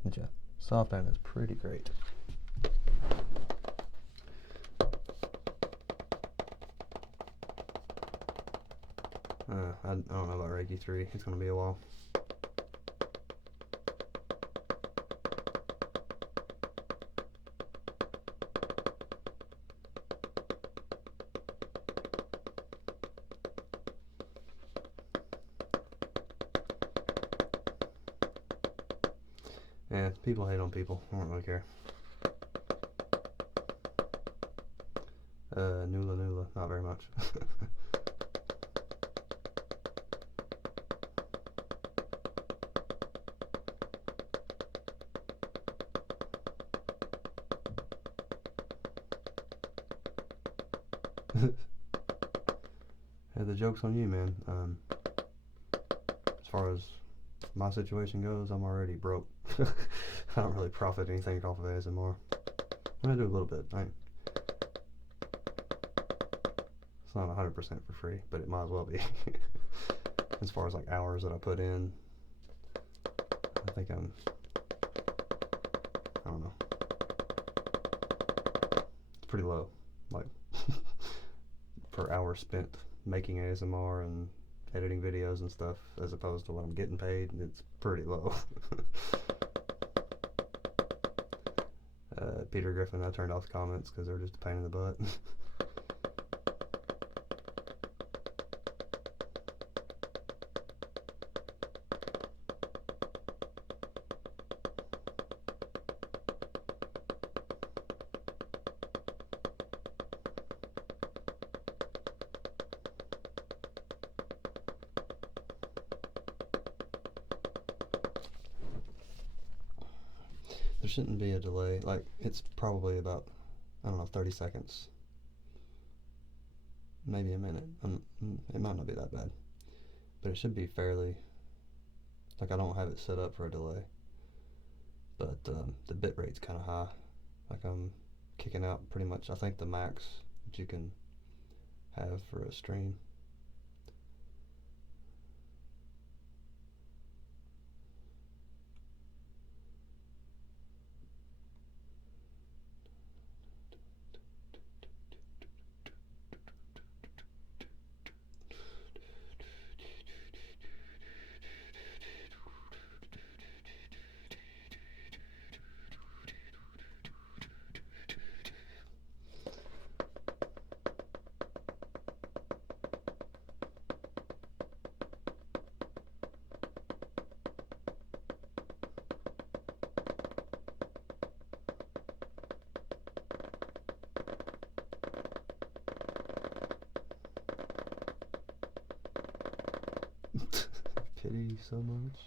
But yeah, Softana is pretty great. I don't know about Reiki 3. It's going to be a while. Yeah, people hate on people. I don't really care. Nula, not very much. Hey, the joke's on you, man. As far as my situation goes, I'm already broke. I don't really profit anything off of ASMR. I'm gonna do a little bit. It's not 100% for free, but it might as well be. As far as like hours that I put in, I think I don't know. It's pretty low, like per hour spent making ASMR and editing videos and stuff, as opposed to what I'm getting paid. It's pretty low. Peter Griffin, I turned off the comments because they're just a pain in the butt. There shouldn't be a delay. Like, it's probably about, I don't know, 30 seconds. Maybe a minute. It might not be that bad. But it should be fairly, like, I don't have it set up for a delay. But the bit rate's kind of high. Like, I'm kicking out pretty much, I think, the max that you can have for a stream. Pity so much.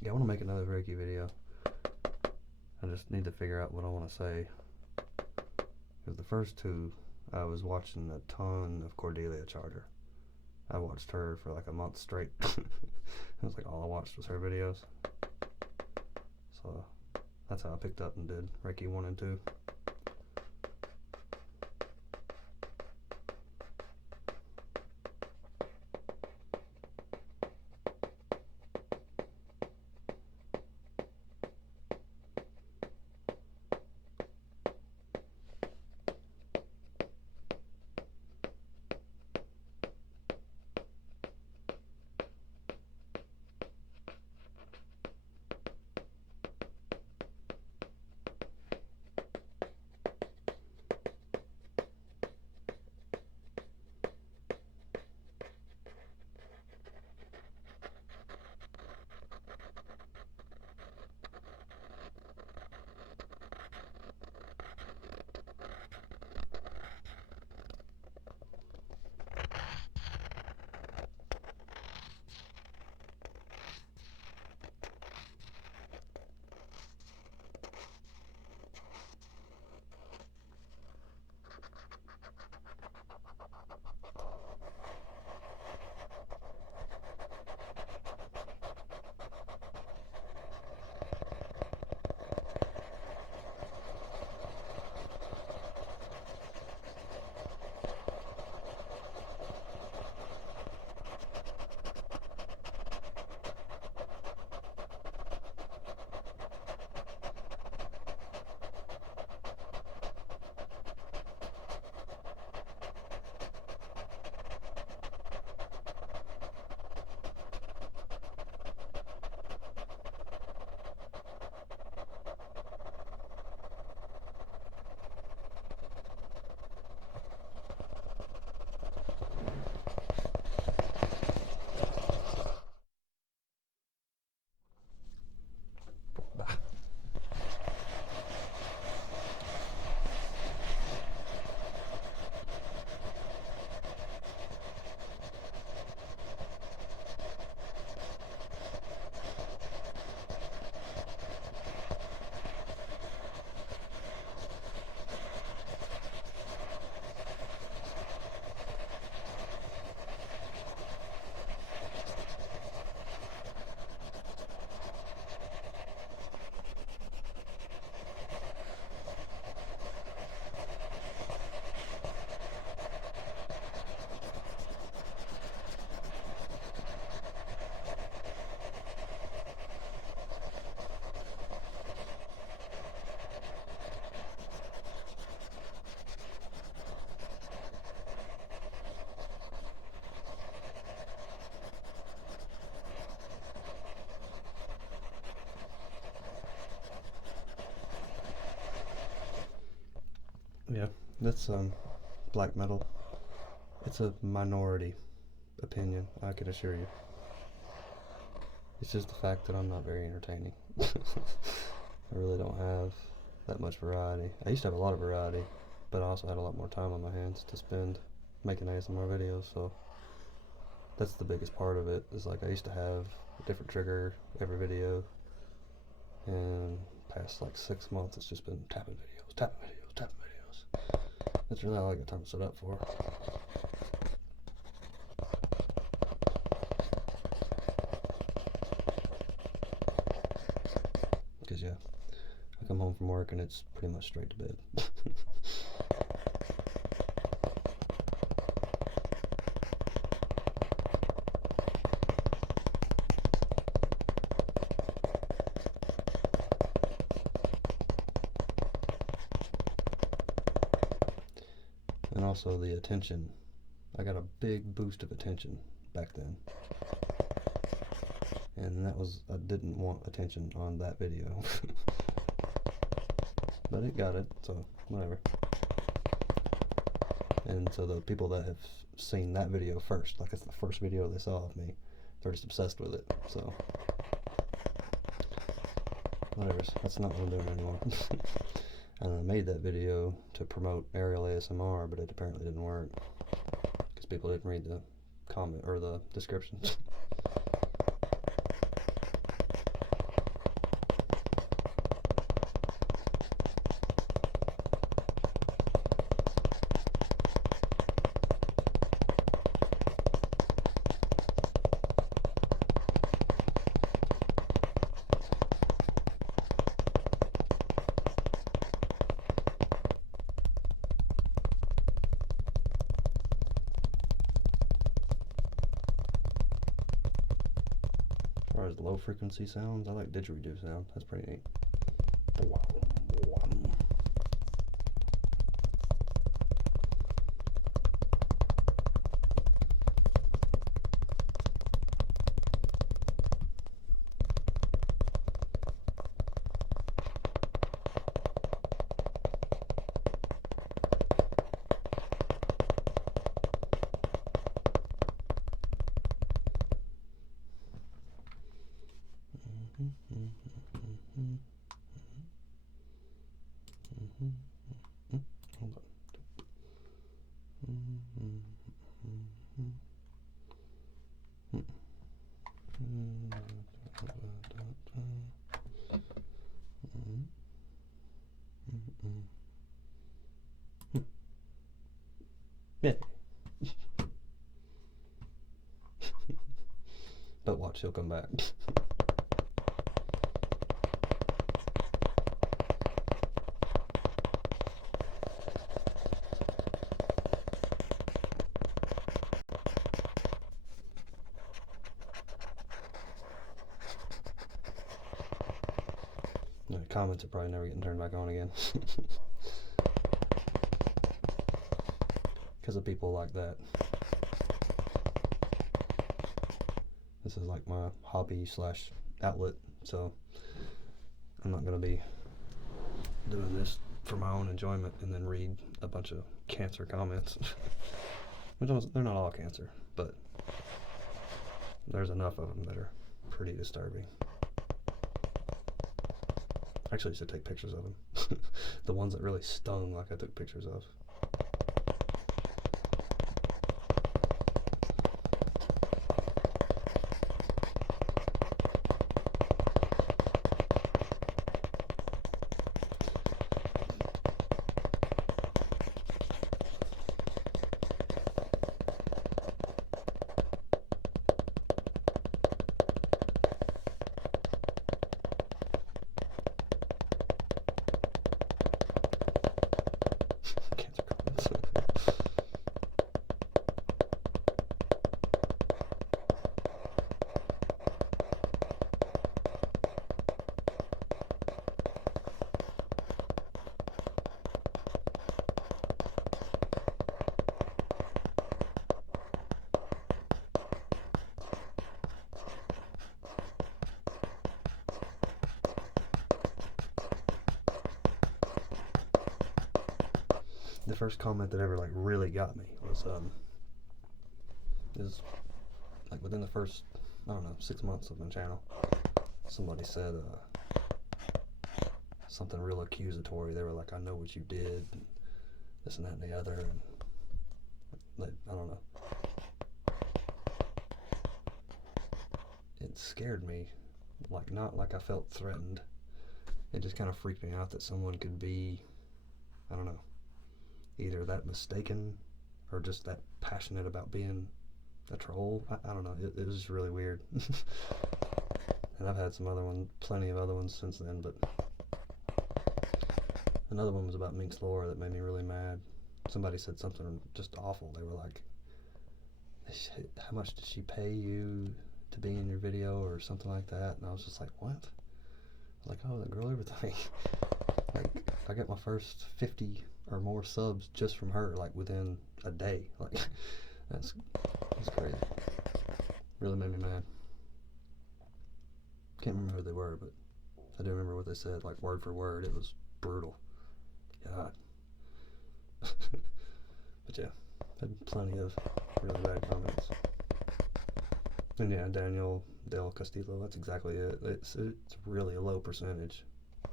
Yeah, I want to make another Reiki video. I just need to figure out what I want to say. Because the first two, I was watching a ton of Cordelia Charter. I watched her for like a month straight. It was like all I watched was her videos. So that's how I picked up and did Reiki 1 and 2. That's black metal. It's a minority opinion, I can assure you. It's just the fact that I'm not very entertaining. I really don't have that much variety. I used to have a lot of variety, but I also had a lot more time on my hands to spend making ASMR videos, so that's the biggest part of it. Is like I used to have a different trigger every video, and past like 6 months it's just been tapping videos, tapping videos, tapping videos. That's really all I got time to set up for. Because yeah, I come home from work and it's pretty much straight to bed. And also the attention. I got a big boost of attention back then. And that was, I didn't want attention on that video. But it got it, so whatever. And so the people that have seen that video first, like it's the first video they saw of me, they're just obsessed with it, so whatever, that's not what I'm doing anymore. And I made that video to promote Ariel ASMR, but it apparently didn't work because people didn't read the comment or the description. As far as low frequency sounds, I like didgeridoo sound. That's pretty neat. Hold on. Yeah. But watch, he'll come back. The comments are probably never getting turned back on again. Because of people like that. This is like my hobby / outlet, so I'm not going to be doing this for my own enjoyment and then read a bunch of cancer comments. They're not all cancer, but there's enough of them that are pretty disturbing. Actually, I used to take pictures of them. The ones that really stung, like I took pictures of. Cancer first comment that ever like really got me was is like within the first, I don't know, 6 months of my channel, somebody said something real accusatory. They were like, I know what you did, and this and that and the other, and like, I don't know. It scared me, like not like I felt threatened. It just kind of freaked me out that someone could be, I don't know, either that mistaken or just that passionate about being a troll. I don't know. It was just really weird. And I've had plenty of other ones since then, but another one was about Minx Lore that made me really mad. Somebody said something just awful. They were like, how much did she pay you to be in your video or something like that? And I was just like, what? Like, oh, that girl everything. Like, I got my first 50 or more subs just from her, like within a day. Like, that's crazy. Really made me mad. Can't remember who they were, but I do remember what they said, like word for word. It was brutal. God. But yeah, had plenty of really bad comments. And yeah, Daniel Del Castillo, that's exactly it. It's really a low percentage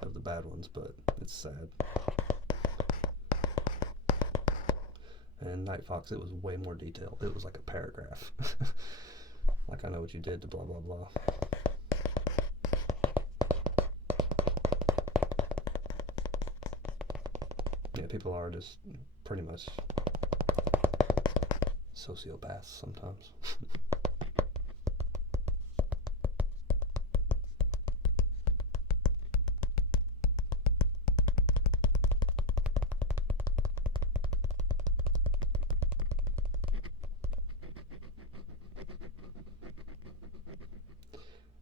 of the bad ones, but it's sad. And Night Fox, it was way more detailed. It was like a paragraph. Like, I know what you did to blah blah blah. Yeah, people are just pretty much sociopaths sometimes.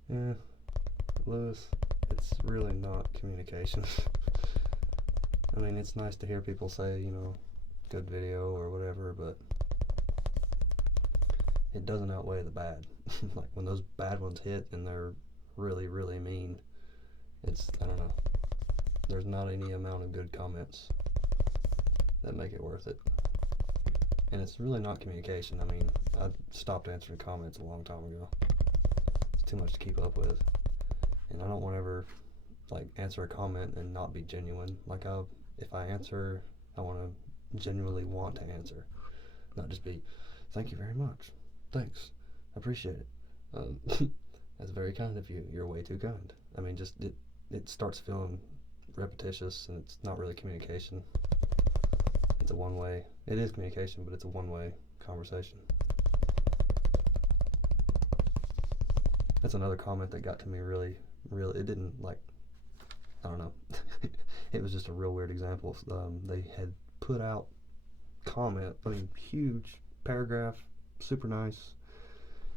Yeah, Lewis, it's really not communication. I mean, it's nice to hear people say, you know, good video or whatever, but it doesn't outweigh the bad. Like, when those bad ones hit and they're really, really mean, I don't know, there's not any amount of good comments that make it worth it. And it's really not communication. I mean, I stopped answering comments a long time ago. It's too much to keep up with. And I don't want to ever, like, answer a comment and not be genuine. Like, if I answer, I want to genuinely want to answer. Not just be, thank you very much. Thanks. I appreciate it. That's very kind of you. You're way too kind. I mean, just, it starts feeling repetitious, and it's not really communication. It's a one-way. It is communication, but it's a one-way conversation. That's another comment that got to me really, it didn't, like, I don't know. It was just a real weird example. They had put out comment, I mean, huge paragraph, super nice,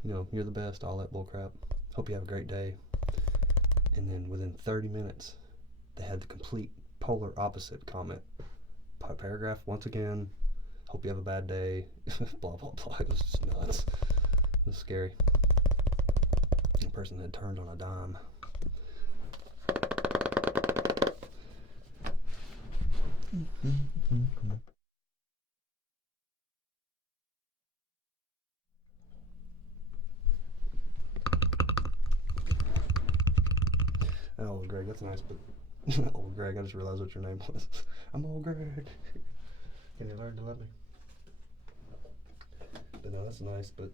you know, you're the best, all that bullcrap. Hope you have a great day. And then within 30 minutes, they had the complete polar opposite comment. Paragraph, once again, hope you have a bad day, blah, blah, blah. It was just nuts. It was scary. The person had turned on a dime. And old Greg, that's nice, but old Greg, I just realized what your name was. I'm old Greg. Can you learn to love me? But no, that's nice, but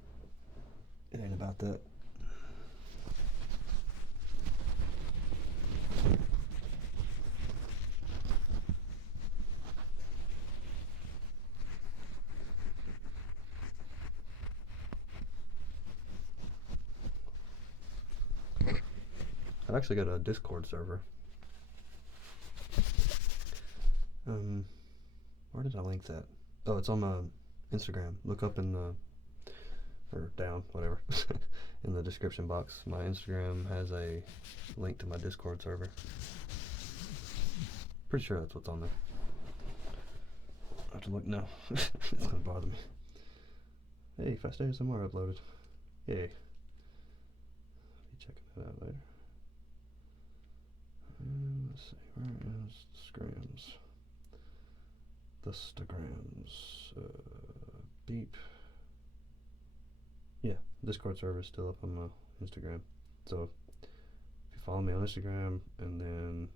it ain't about that. I've actually got a Discord server. Where did I link that? Oh, it's on my Instagram. Look up in the, or down, whatever, in the description box. My Instagram has a link to my Discord server. Pretty sure that's what's on there. I have to look now. It's gonna bother me. Hey, Fast ASMR uploaded. Yay. I'll be checking that out later. Let's see, where is Scrams? the Instagrams. Beep. Yeah, Discord server is still up on my Instagram. So if you follow me on Instagram, and then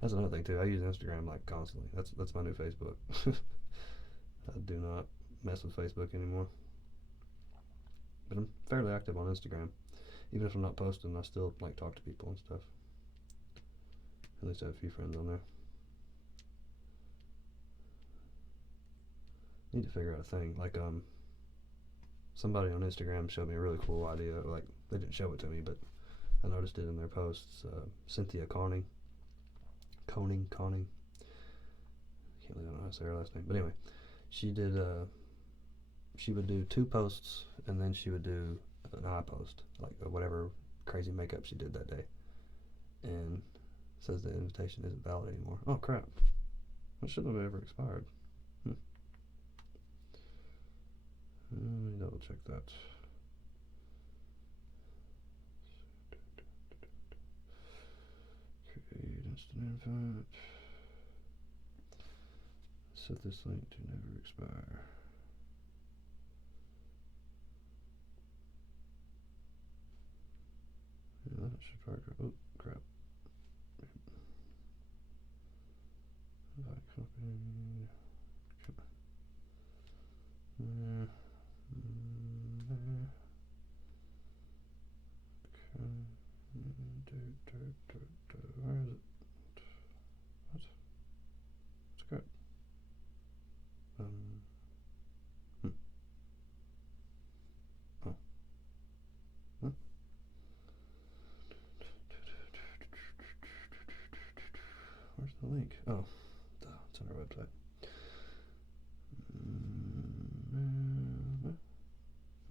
that's another thing too. I use Instagram like constantly. That's my new Facebook. I do not mess with Facebook anymore. But I'm fairly active on Instagram. Even if I'm not posting, I still like talk to people and stuff. At least I have a few friends on there. Need to figure out a thing. Like somebody on Instagram showed me a really cool idea. Like they didn't show it to me, but I noticed it in their posts. Cynthia Conning. Can't believe I don't know how to say her last name. But anyway, she would do 2 posts, and then she would do an eye post, like whatever crazy makeup she did that day. And says the invitation isn't valid anymore. Oh crap. That shouldn't have ever expired. Let me double check that. Create instant invite. Set this link to never expire. Yeah, that should probably go. Oh, crap. Invite company. Where is it? What? It's good. Oh. Huh? Where's the link? Oh, it's on our website.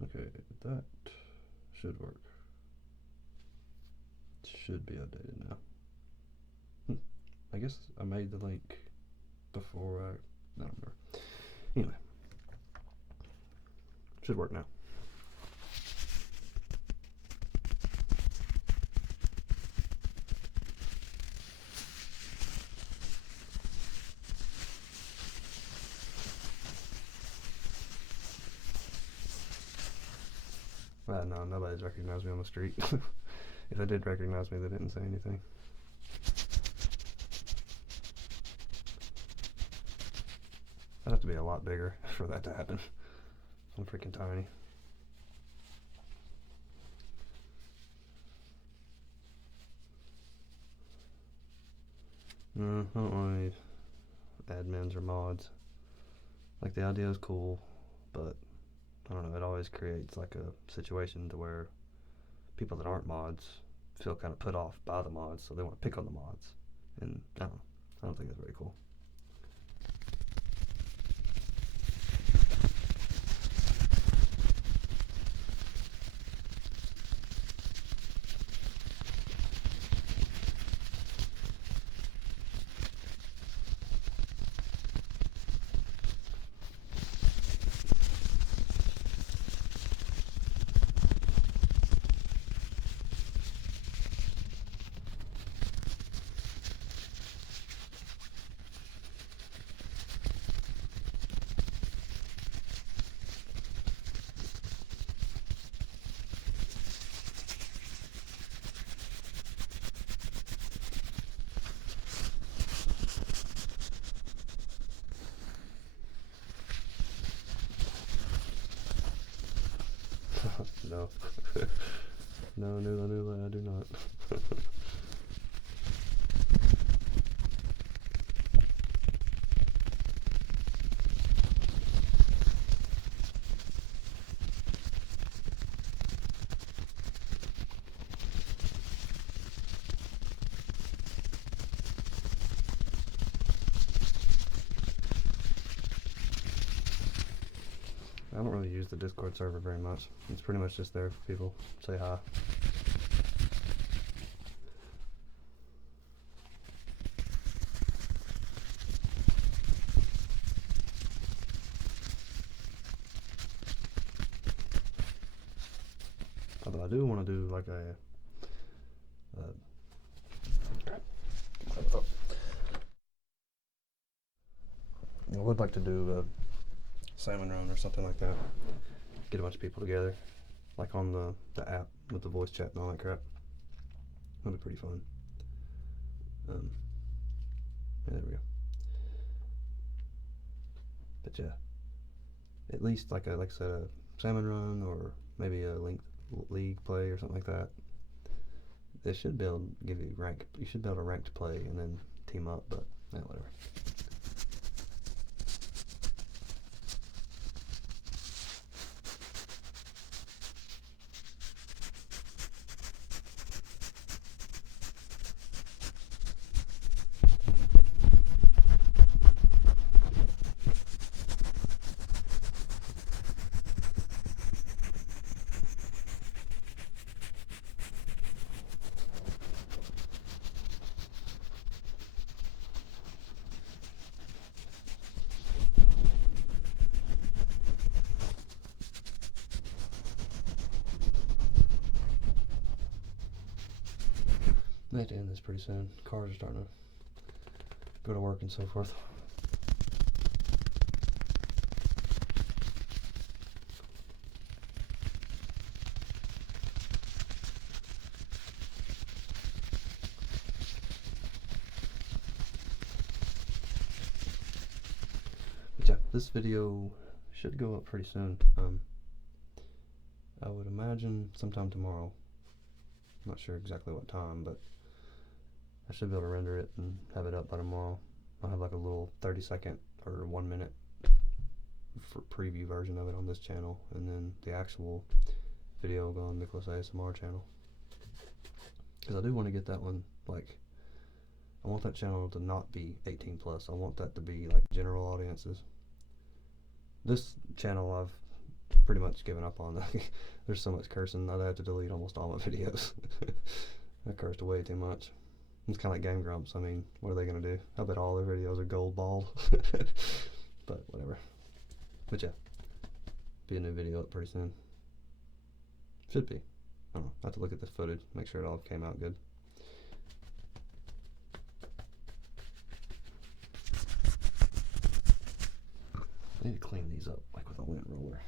Okay, that should work. It should be updated now. I guess I made the link before I don't remember. Anyway, should work now. No, nobody's recognized me on the street. If they did recognize me, they didn't say anything. I'd have to be a lot bigger for that to happen. I'm freaking tiny. No, I don't want any admins or mods. Like, the idea is cool, but I don't know, it always creates like a situation to where people that aren't mods feel kind of put off by the mods, so they want to pick on the mods. And I don't think that's very cool. No. No, Nula, I do not. I don't really use the Discord server very much. It's pretty much just there for people to say hi. Although I do want to do like a I would like to do a salmon run or something like that. Get a bunch of people together, like on the app with the voice chat and all that crap. That'd be pretty fun. Yeah, there we go. But yeah, at least like I said, a salmon run or maybe a league play or something like that. They should be able to give you rank. You should be able to rank to play and then team up. But yeah, whatever. I have to end this pretty soon. Cars are starting to go to work and so forth. But yeah, this video should go up pretty soon. I would imagine sometime tomorrow. I'm not sure exactly what time, but I should be able to render it and have it up by tomorrow. I'll have like a little 30-second or 1 minute preview version of it on this channel, and then the actual video will go on Nicholas ASMR channel. Because I do want to get that one, like, I want that channel to not be 18 plus. I want that to be like general audiences. This channel I've pretty much given up on. There's so much cursing, I'd have to delete almost all my videos. I cursed way too much. It's kind of like Game Grumps. I mean, what are they going to do? I bet all their videos are gold balled. But whatever. But yeah, be a new video up pretty soon. Should be. I don't know. I have to look at the footage, make sure it all came out good. I need to clean these up, like with a lint roller.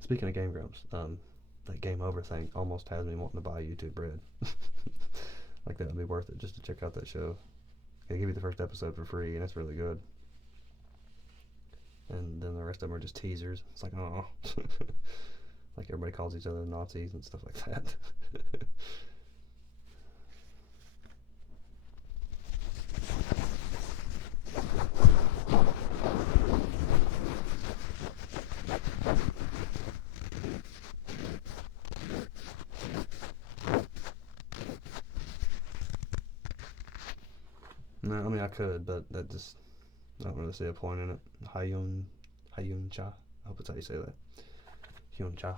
Speaking of Game Grumps, that Game Over thing almost has me wanting to buy YouTube Red. Like that would be worth it just to check out that show. They give you the first episode for free, and it's really good. And then the rest of them are just teasers. It's like, oh, like everybody calls each other Nazis and stuff like that. No, I mean I could, but that just, I don't really see a point in it. Hyun Cha. I hope that's how you say that. Hyun Cha.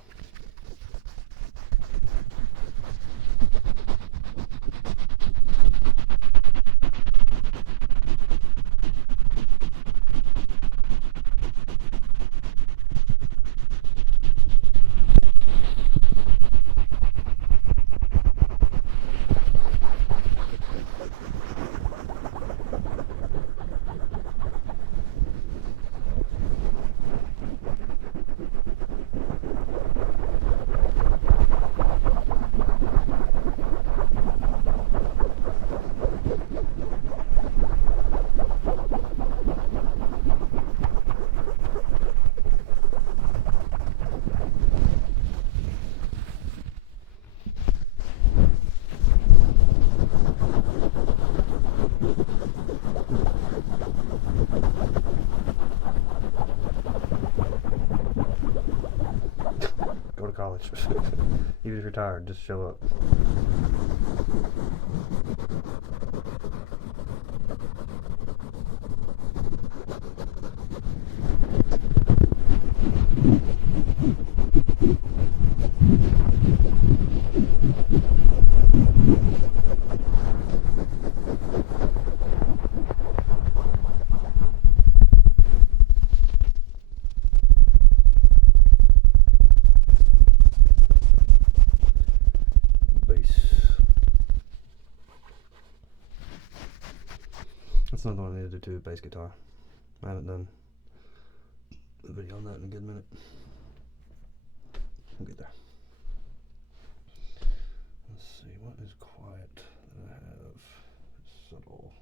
Go to college. Even if you're tired, just show up. That's another one I need to do too, bass guitar. I haven't done a video on that in a good minute. We'll get there. Let's see, what is quiet that I have? It's subtle.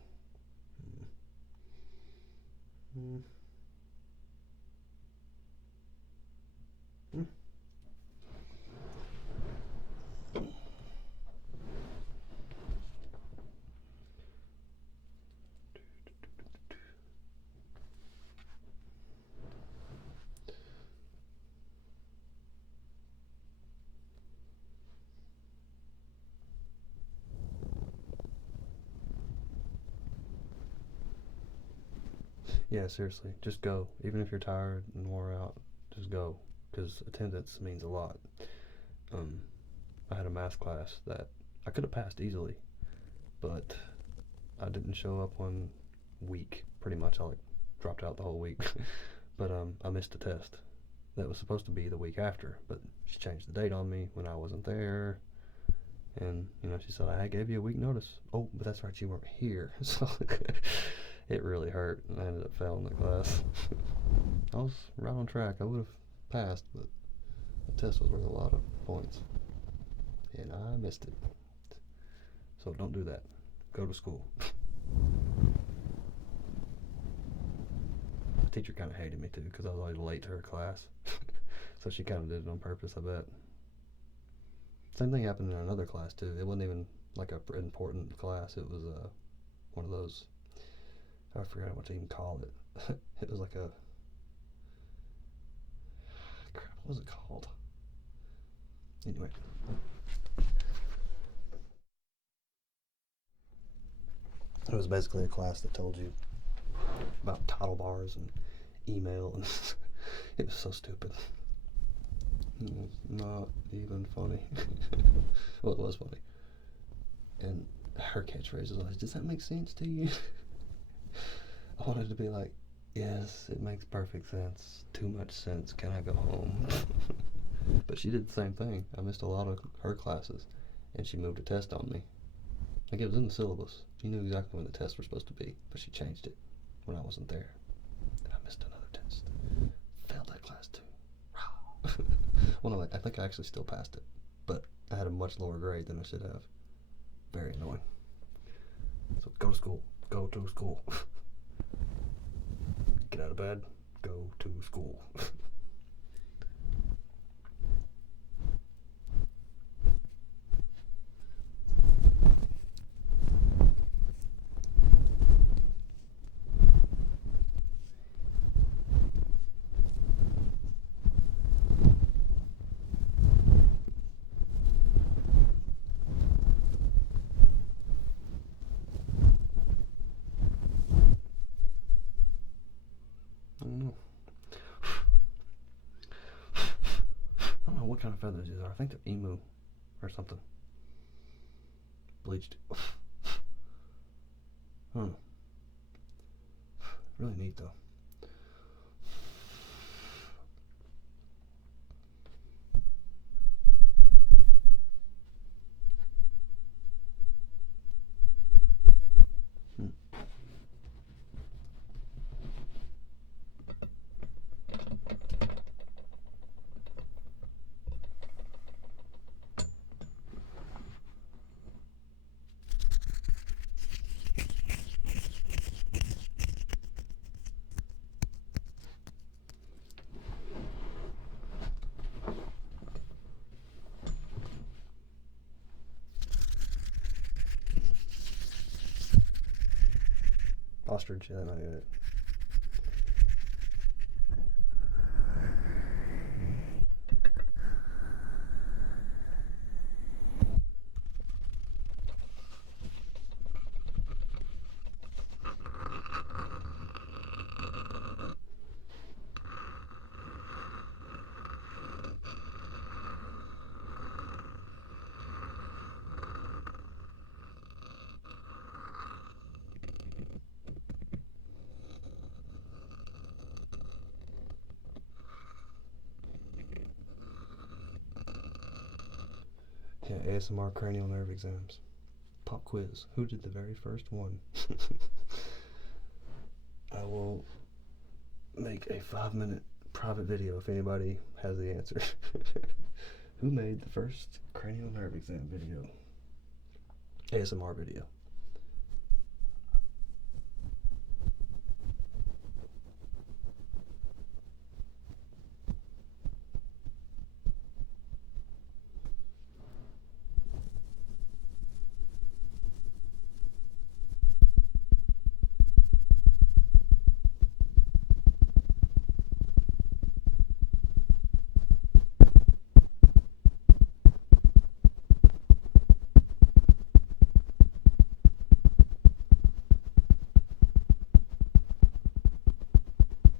Yeah, seriously, just go. Even if you're tired and wore out, just go. Because attendance means a lot. I had a math class that I could have passed easily, but I didn't show up 1 week. Pretty much, I like dropped out the whole week. But I missed a test that was supposed to be the week after, but she changed the date on me when I wasn't there. And she said I gave you a week notice. Oh, but that's right, you weren't here. So it really hurt, and I ended up failing the class. I was right on track. I would have passed, but the test was worth a lot of points, and I missed it. So don't do that. Go to school. The teacher kind of hated me too because I was always late to her class. So she kind of did it on purpose, I bet. Same thing happened in another class too. It wasn't even like a important class. It was one of those. I forgot what to even call it. It was like a crap. What was it called? Anyway. It was basically a class that told you about title bars and email, and it was so stupid. It was not even funny. Well, it was funny. And her catchphrase was always, "Does that make sense to you?" I wanted to be like, "Yes, it makes perfect sense. Too much sense. Can I go home?" But she did the same thing. I missed a lot of her classes, and she moved a test on me. Like, it was in the syllabus. She knew exactly when the tests were supposed to be, but she changed it when I wasn't there. And I missed another test. Failed that class too. Well, no, I think I actually still passed it, but I had a much lower grade than I should have. Very annoying. So go to school. Go to school. Get out of bed. Go to school. I don't know what kind of feathers these are. I think they're emu or something. Bleached. Really neat though. Ostrich, yeah, that might be it. Yeah, ASMR cranial nerve exams. Pop quiz. Who did the very first one? I will make a 5-minute private video if anybody has the answer. Who made the first cranial nerve exam video? ASMR video.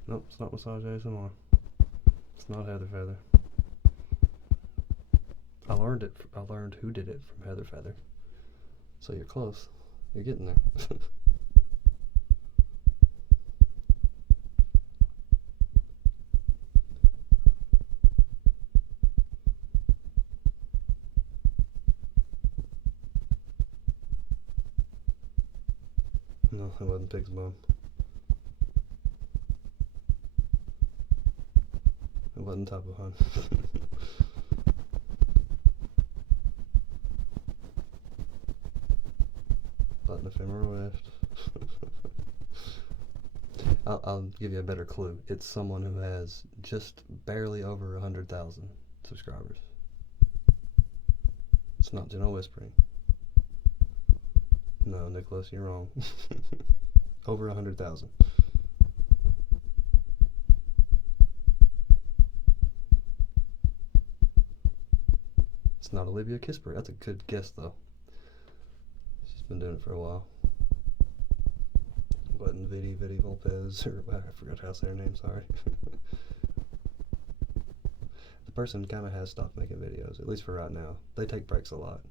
Nope, it's not massage ASMR. It's not Heather Feather. I learned who did it from Heather Feather. So you're close. You're getting there. No, it wasn't Pig's Bum. It wasn't Top of Hun. Button ephemeral left. I'll give you a better clue. It's someone who has just barely over 100,000 subscribers. It's not General Whispering. No, Nicholas, you're wrong. Over 100,000. It's not Olivia Kisper. That's a good guess, though. She's been doing it for a while. Wasn't Vidi Volpez, or I forgot how to say her name, sorry. The person kind of has stopped making videos, at least for right now. They take breaks a lot.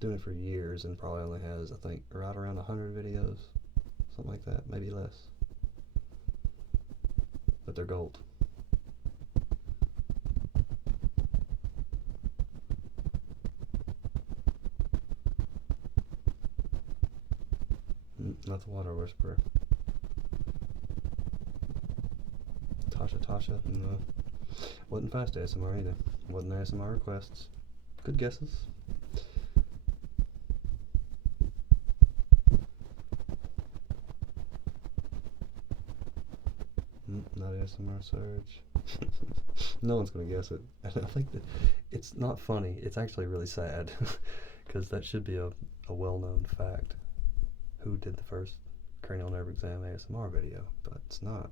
Doing it for years and probably only has, I think, right around 100 videos. Something like that, maybe less. But they're gold. Not the Water Whisperer. Tasha, no. Wasn't Fast ASMR either. Wasn't ASMR requests. Good guesses. Not ASMR Surge. No one's gonna guess it. And I think that it's not funny. It's actually really sad. Because that should be a well-known fact. Who did the first cranial nerve exam ASMR video, but it's not.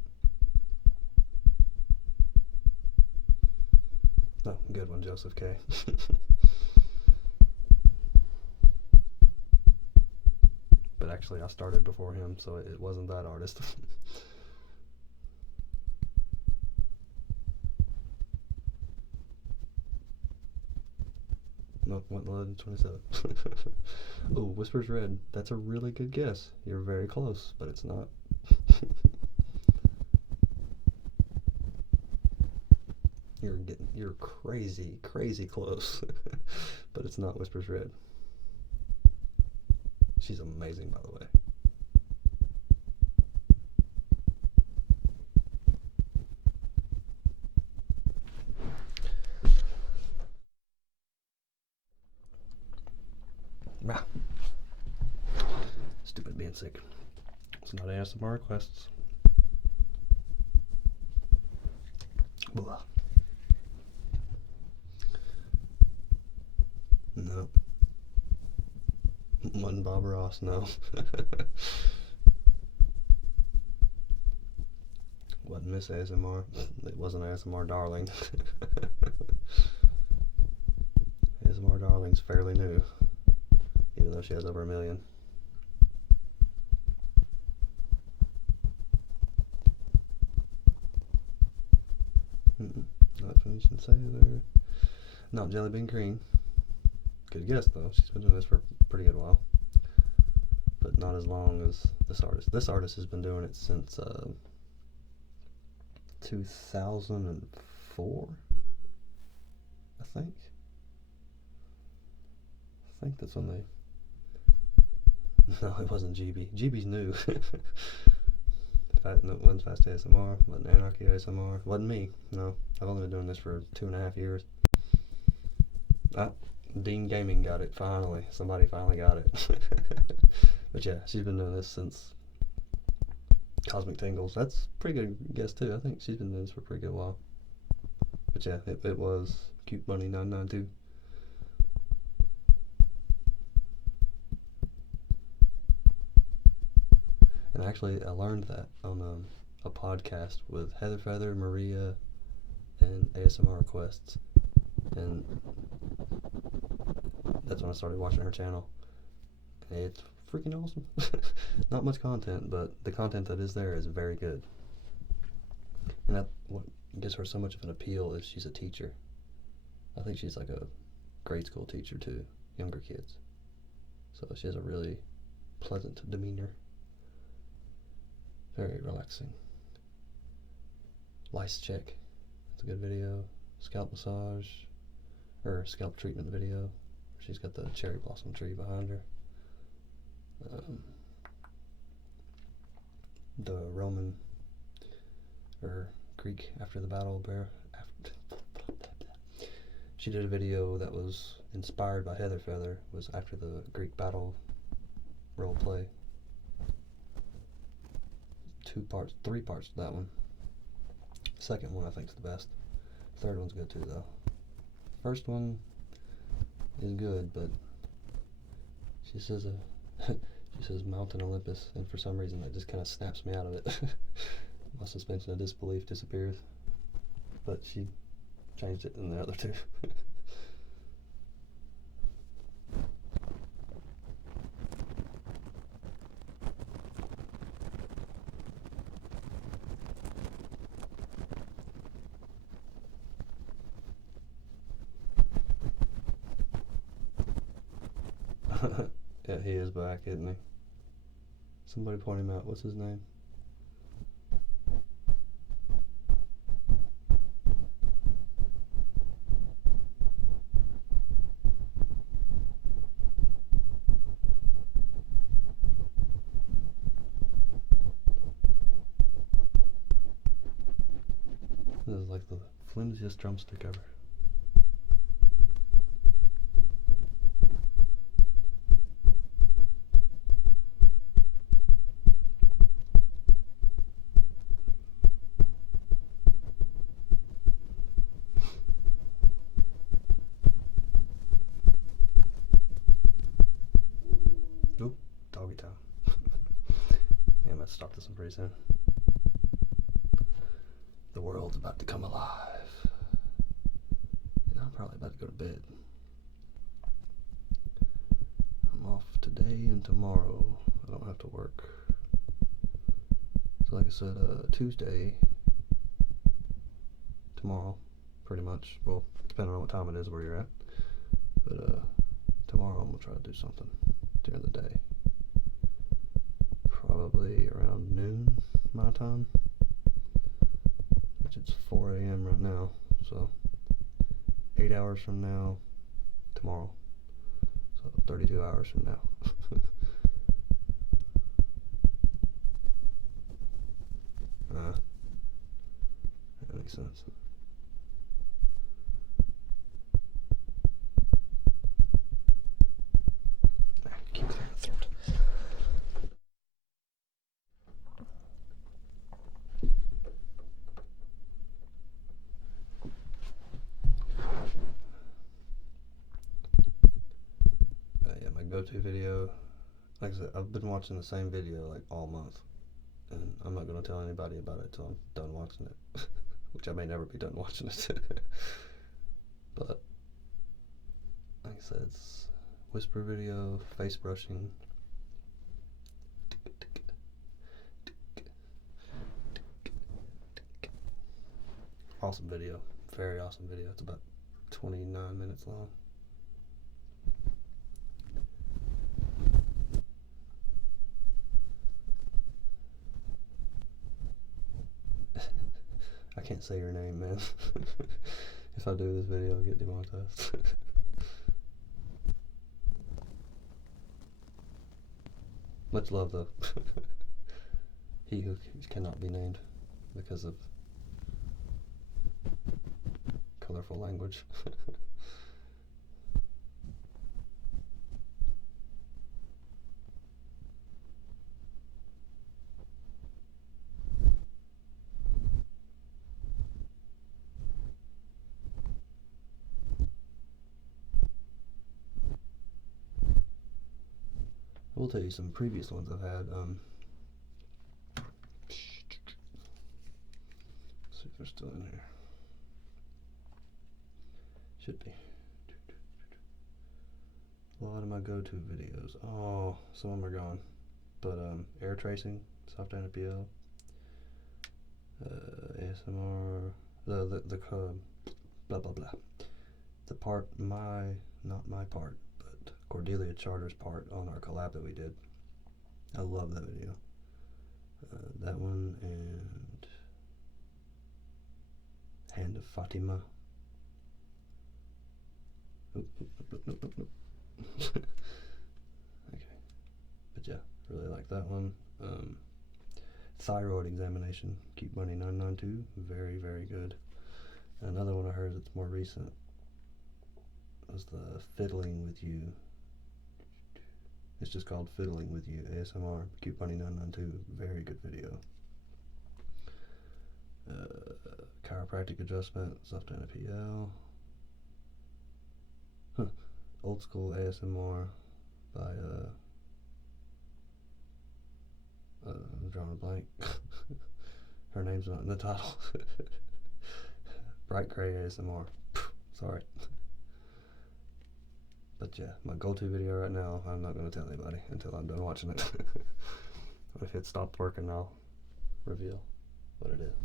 Oh, good one, Joseph K. But actually, I started before him, so it wasn't that artist. Nope, went 11:27. Oh, Whispers Red. That's a really good guess. You're very close, but it's not. You're crazy close. But it's not Whispers Red. She's amazing, by the way. Ah. Stupid being sick. It's not ASMR requests. Blah. No. Wasn't Bob Ross, no. Wasn't Miss ASMR. It wasn't ASMR Darling. ASMR Darling's fairly new, even though she has over 1 million. Not finishing Sailor. Not Jelly Bean Cream. Good guess, though. She's been doing this for a pretty good while. But not as long as this artist. This artist has been doing it since 2004, I think. I think that's when they... No, it wasn't GB. GB's new. No, it wasn't Fast ASMR, wasn't Anarchy ASMR, wasn't me. No, I've only been doing this for 2.5 years. Dean Gaming got it, finally. Somebody finally got it. But yeah, she's been doing this since Cosmic Tingles. That's a pretty good guess too. I think she's been doing this for a pretty good while. But yeah, it was Cute Bunny 992. And actually, I learned that on a podcast with Heather Feather, Maria, and ASMR Requests. And that's when I started watching her channel. And it's freaking awesome. Not much content, but the content that is there is very good. And that what gives her so much of an appeal is she's a teacher. I think she's like a grade school teacher to younger kids. So she has a really pleasant demeanor. Very relaxing. Lice check. It's a good video. Scalp massage. Or scalp treatment video. She's got the cherry blossom tree behind her. The Roman or Greek after the battle of Bear. She did a video that was inspired by Heather Feather. Was after the Greek battle role play. 3 parts to that one. Second one I think is the best. Third one's good too though. First one is good, but she says she says Mountain Olympus, and for some reason that just kind of snaps me out of it. My suspension of disbelief disappears. But she changed it in the other two. Yeah, he is back, isn't he? Somebody point him out. What's his name? This is like the flimsiest drumstick ever. Oop, doggy time. Yeah, I'm about to stop this one pretty soon. The world's about to come alive. And I'm probably about to go to bed. I'm off today and tomorrow. I don't have to work. So like I said, Tuesday, tomorrow, pretty much. Well, depending on what time it is where you're at. But tomorrow I'm going to try to do something during the day. Probably around noon my time. Which it's 4 a.m. right now. So 8 hours from now, tomorrow. So 32 hours from now. That makes sense. Keep clearing the throat. Yeah, my go-to video, like I said, I've been watching the same video like all month, and I'm not going to tell anybody about it until I'm done watching it, which I may never be done watching it. But like I said, it's whisper video, face brushing. Awesome video, very awesome video. It's about 29 minutes long. I can't say your name, man. If I do this video, I'll get demonetized. Much love though. He who cannot be named because of colorful language. I will tell you some previous ones I've had. See if they're still in here. Should be. A lot of my go-to videos. Oh, some of them are gone. But air tracing, soft NPL, ASMR, the blah blah blah. The part not my part, but Cordelia Charter's part on our collab that we did. I love that video. That one and Hand of Fatima. Nope. Okay, but yeah, really like that one. Thyroid examination, Cute Bunny 992, very very good. Another one I heard that's more recent was the Fiddling with You. It's just called Fiddling with You, ASMR, Cute Bunny 992, very good video. Chiropractic adjustment, soft NPL. Old school ASMR by I'm drawing a blank. Her name's not in the title. Bright Gray ASMR. Sorry. But yeah, my go-to video right now, I'm not going to tell anybody until I'm done watching it. If it stopped working, I'll reveal what it is.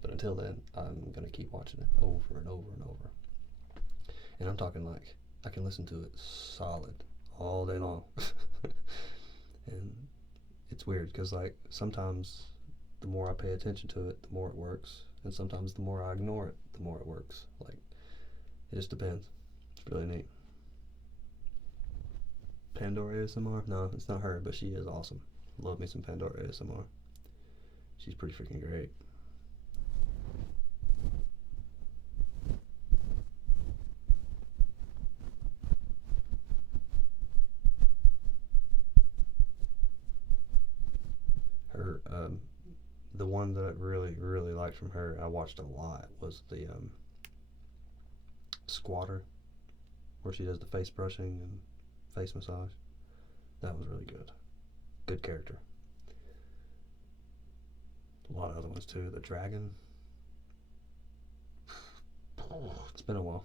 But until then, I'm going to keep watching it over and over and over. And I'm talking like, I can listen to it solid all day long. And it's weird because like sometimes the more I pay attention to it, the more it works. And sometimes the more I ignore it, the more it works. Like, it just depends. It's really neat. Pandora ASMR? No, it's not her, but she is awesome. Love me some Pandora ASMR. She's pretty freaking great. Her, the one that I really, really liked from her, I watched a lot, was the Squatter, where she does the face brushing and face massage. That was really good. Good character. A lot of other ones too. The Dragon. It's been a while.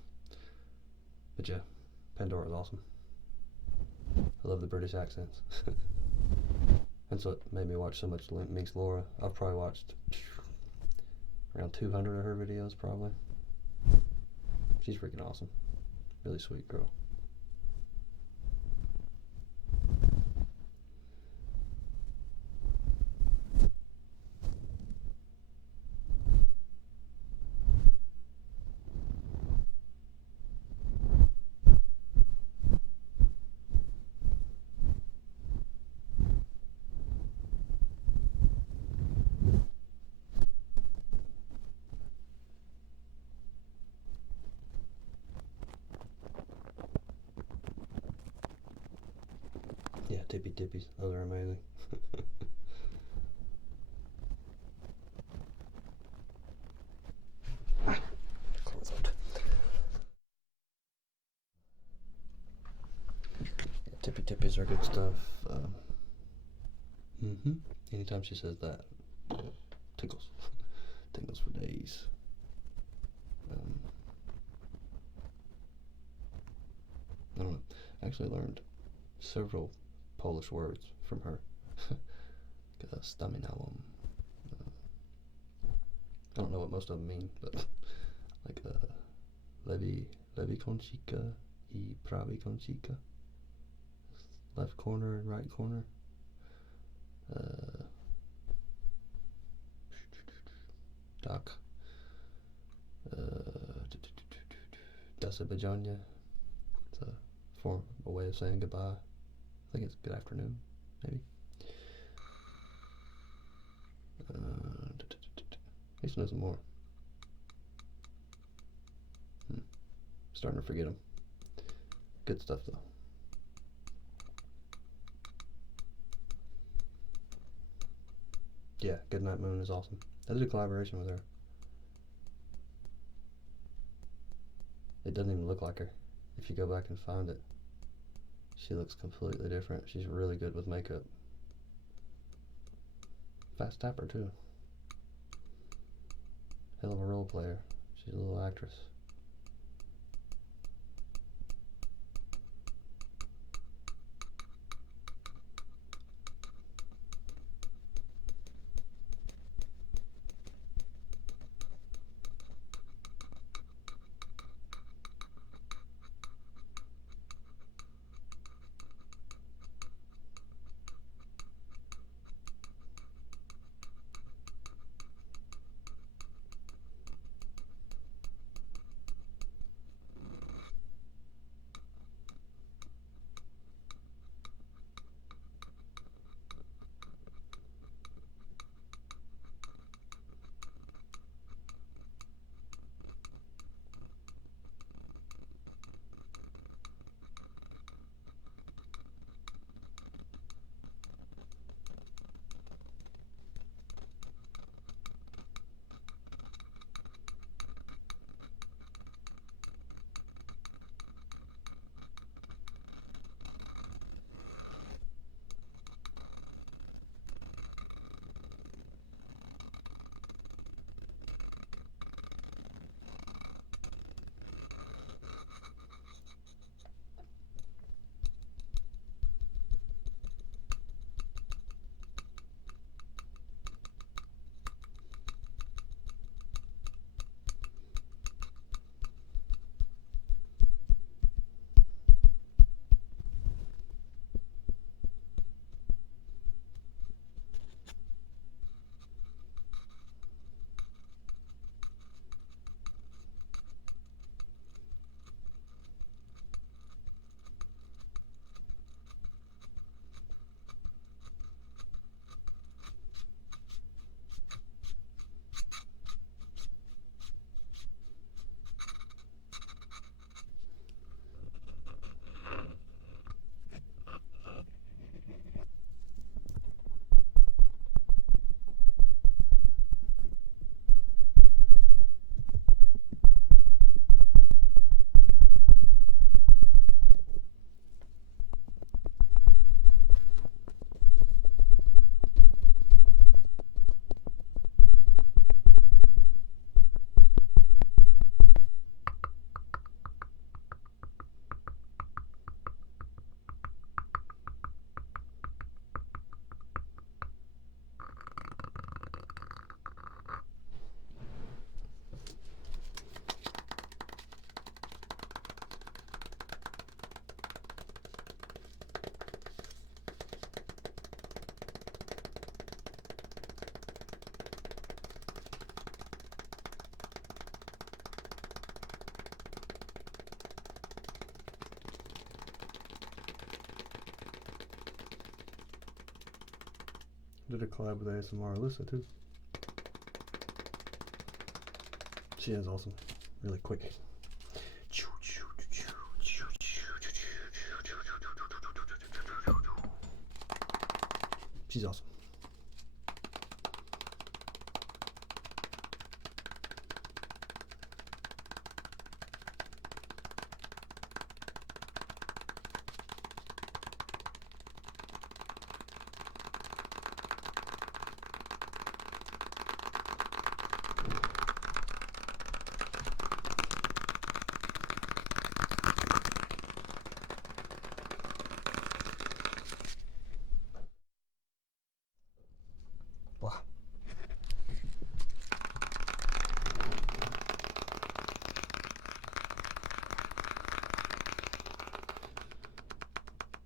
But yeah, Pandora's awesome. I love the British accents. That's what made me watch so much Minx Laura. I've probably watched around 200 of her videos, probably. She's freaking awesome. Really sweet girl. Yeah, Tippy Tippies. Those are amazing. Close it. Yeah, Tippy Tippies are good stuff. Anytime she says that, tickles. Tingles for days. I don't know. I actually learned several Polish words from her. Staminałam. I don't know what most of them mean, but like lewy kącika I prawy kącika. Left corner and right corner. Tak. Do widzenia. It's a way of saying goodbye. I think it's good afternoon, maybe. Need to know some more. Starting to forget them. Good stuff though. Yeah, Goodnight Moon is awesome. I did a collaboration with her. It doesn't even look like her. If you go back and find it, she looks completely different. She's really good with makeup. Fast tapper too. Hell of a role player. She's a little actress. Did a collab with ASMR Alyssa too. She is awesome. Really quick. She's awesome. Wow.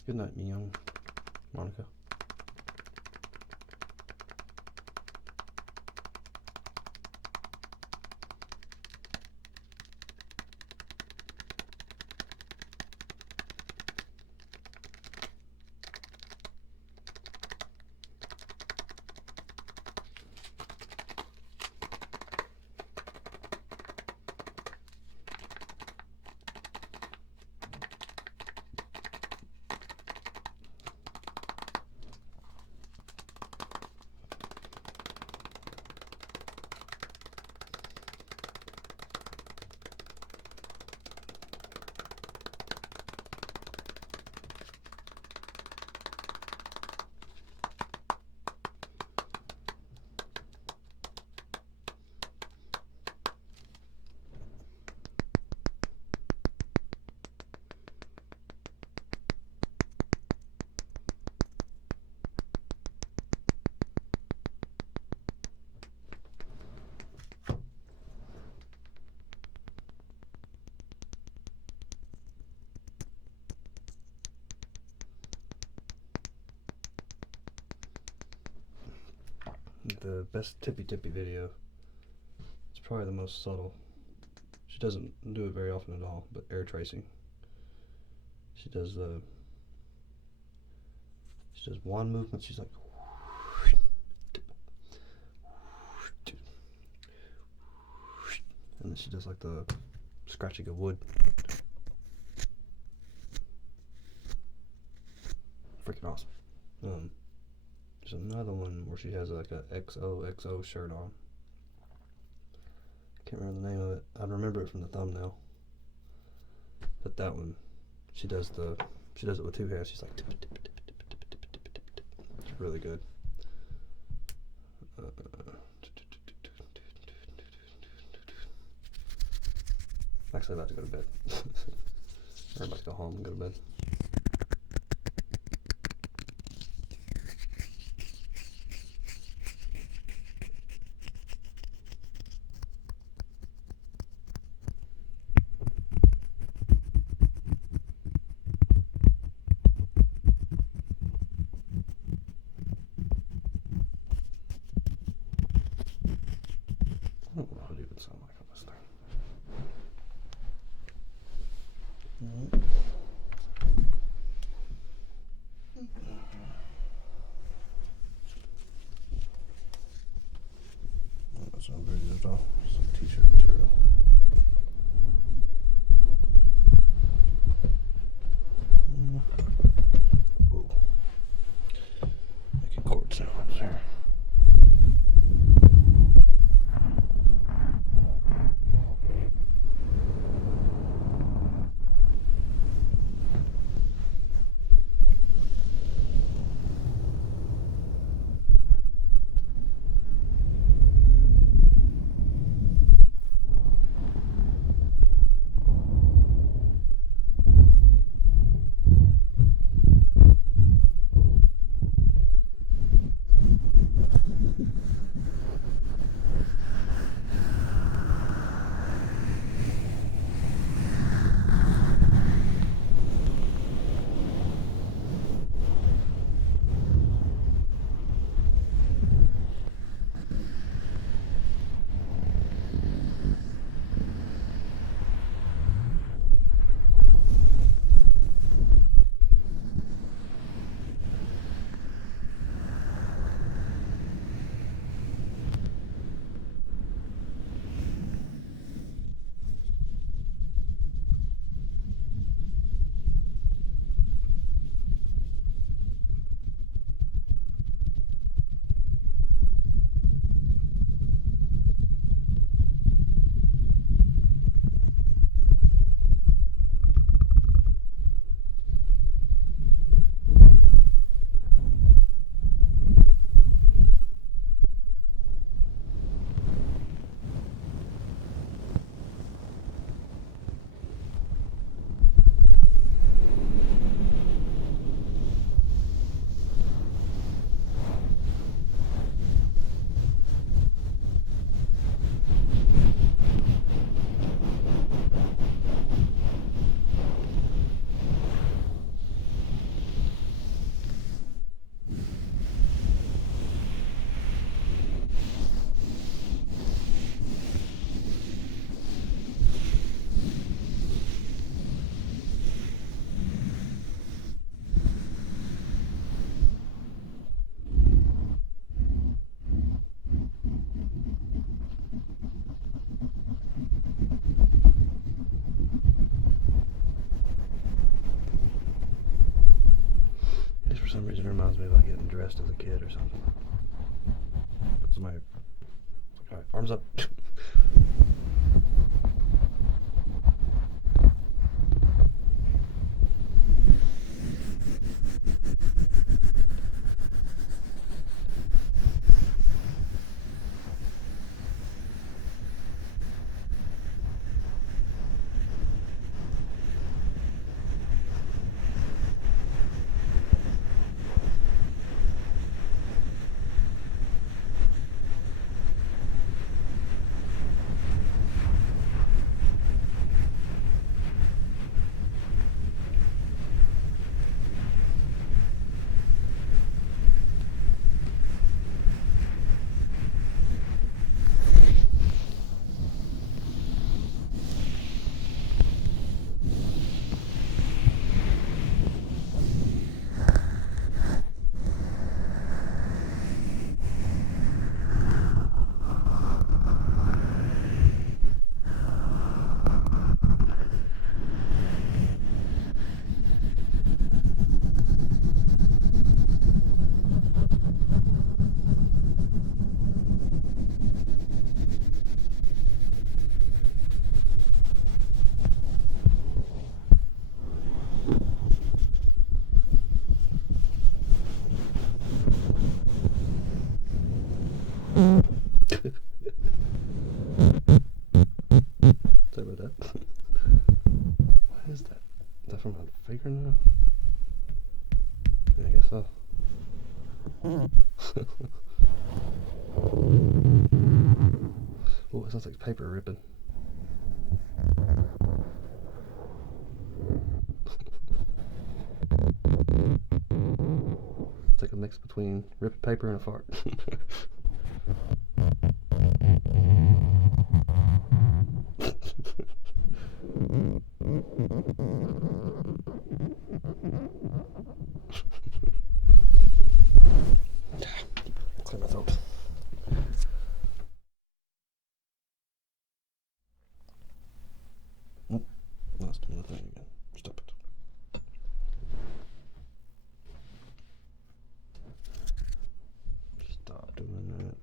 Good night, me young Monica. the best tippy video. It's probably the most subtle. She doesn't do it very often at all, but air tracing. She does wand movements. She's like, and then she does like the scratching of wood. Freaking awesome. There's another one where she has like a XOXO shirt on. Can't remember the name of it. I remember it from the thumbnail. But that one, she does it with two hands. She's like, tip, tip, tip, tip, tip, tip, tip, tip, tip. It's really good. I'm actually about to go to bed. Or about to go home and go to bed. I don't know what it even sound like on this thing. That's not very good at all. Some t-shirt material. Whoa. Making chord sounds here. For some reason, it reminds me of like getting dressed as a kid or something. That's my. Alright, arms up. Sorry about that. What is that? Is that from a faker now? Yeah, I guess so. Oh, it sounds like paper ripping. It's like a mix between ripping paper and a fart. Clear my throat. Nope. Let's do the thing again. Stop it. Stop doing that.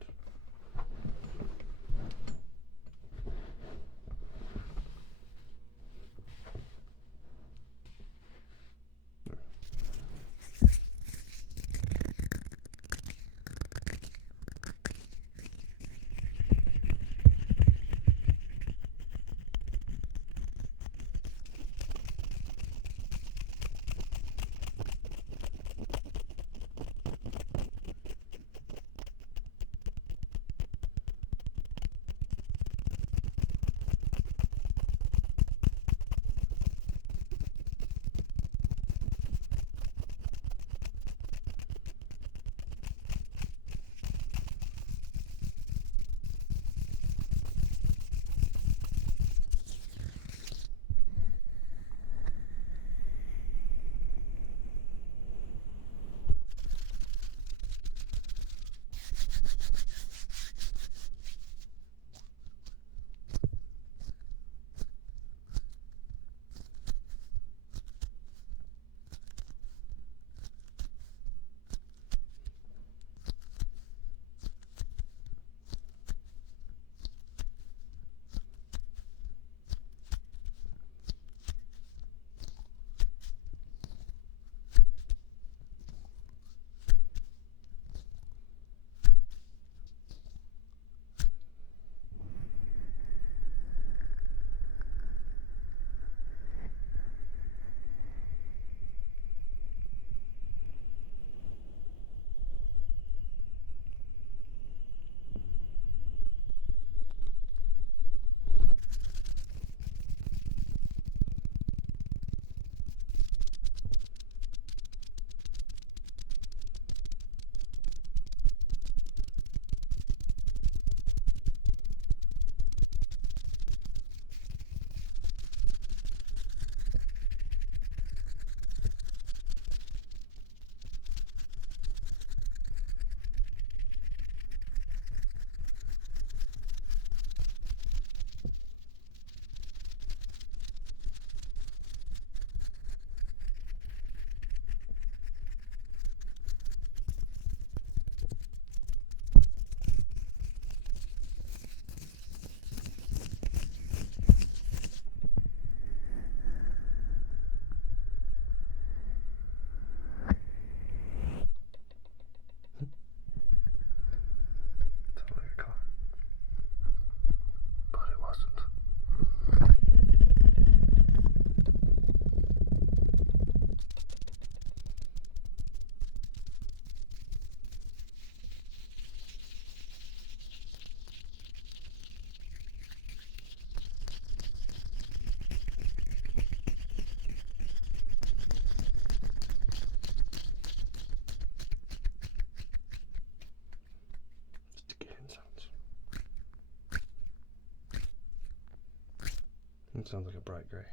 It sounds like a bright gray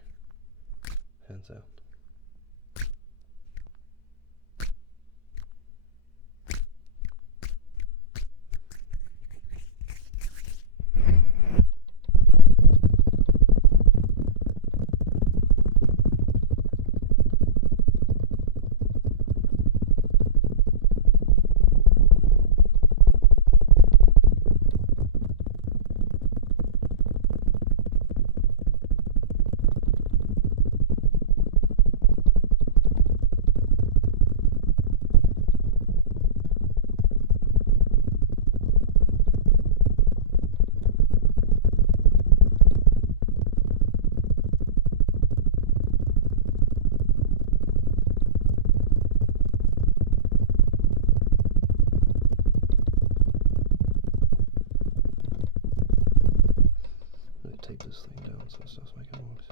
hand sound. tape this thing down so it stops making noise.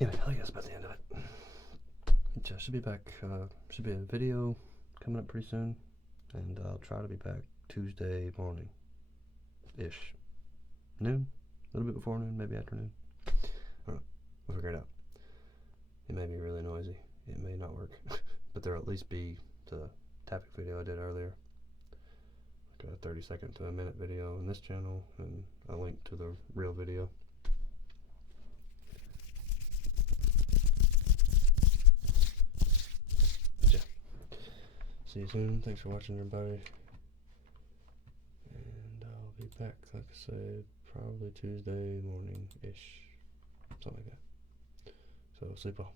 Anyway, I think that's about the end of it. Should be back, should be a video coming up pretty soon, and I'll try to be back Tuesday morning-ish. Noon? A little bit before noon, maybe afternoon. I don't know. We'll figure it out. It may be really noisy. It may not work. But there'll at least be the tapping video I did earlier. Like a 30-second to a minute video on this channel, and a link to the real video. See you soon. Thanks for watching, everybody. And I'll be back, like I said, probably Tuesday morning-ish. Something like that. So sleep well.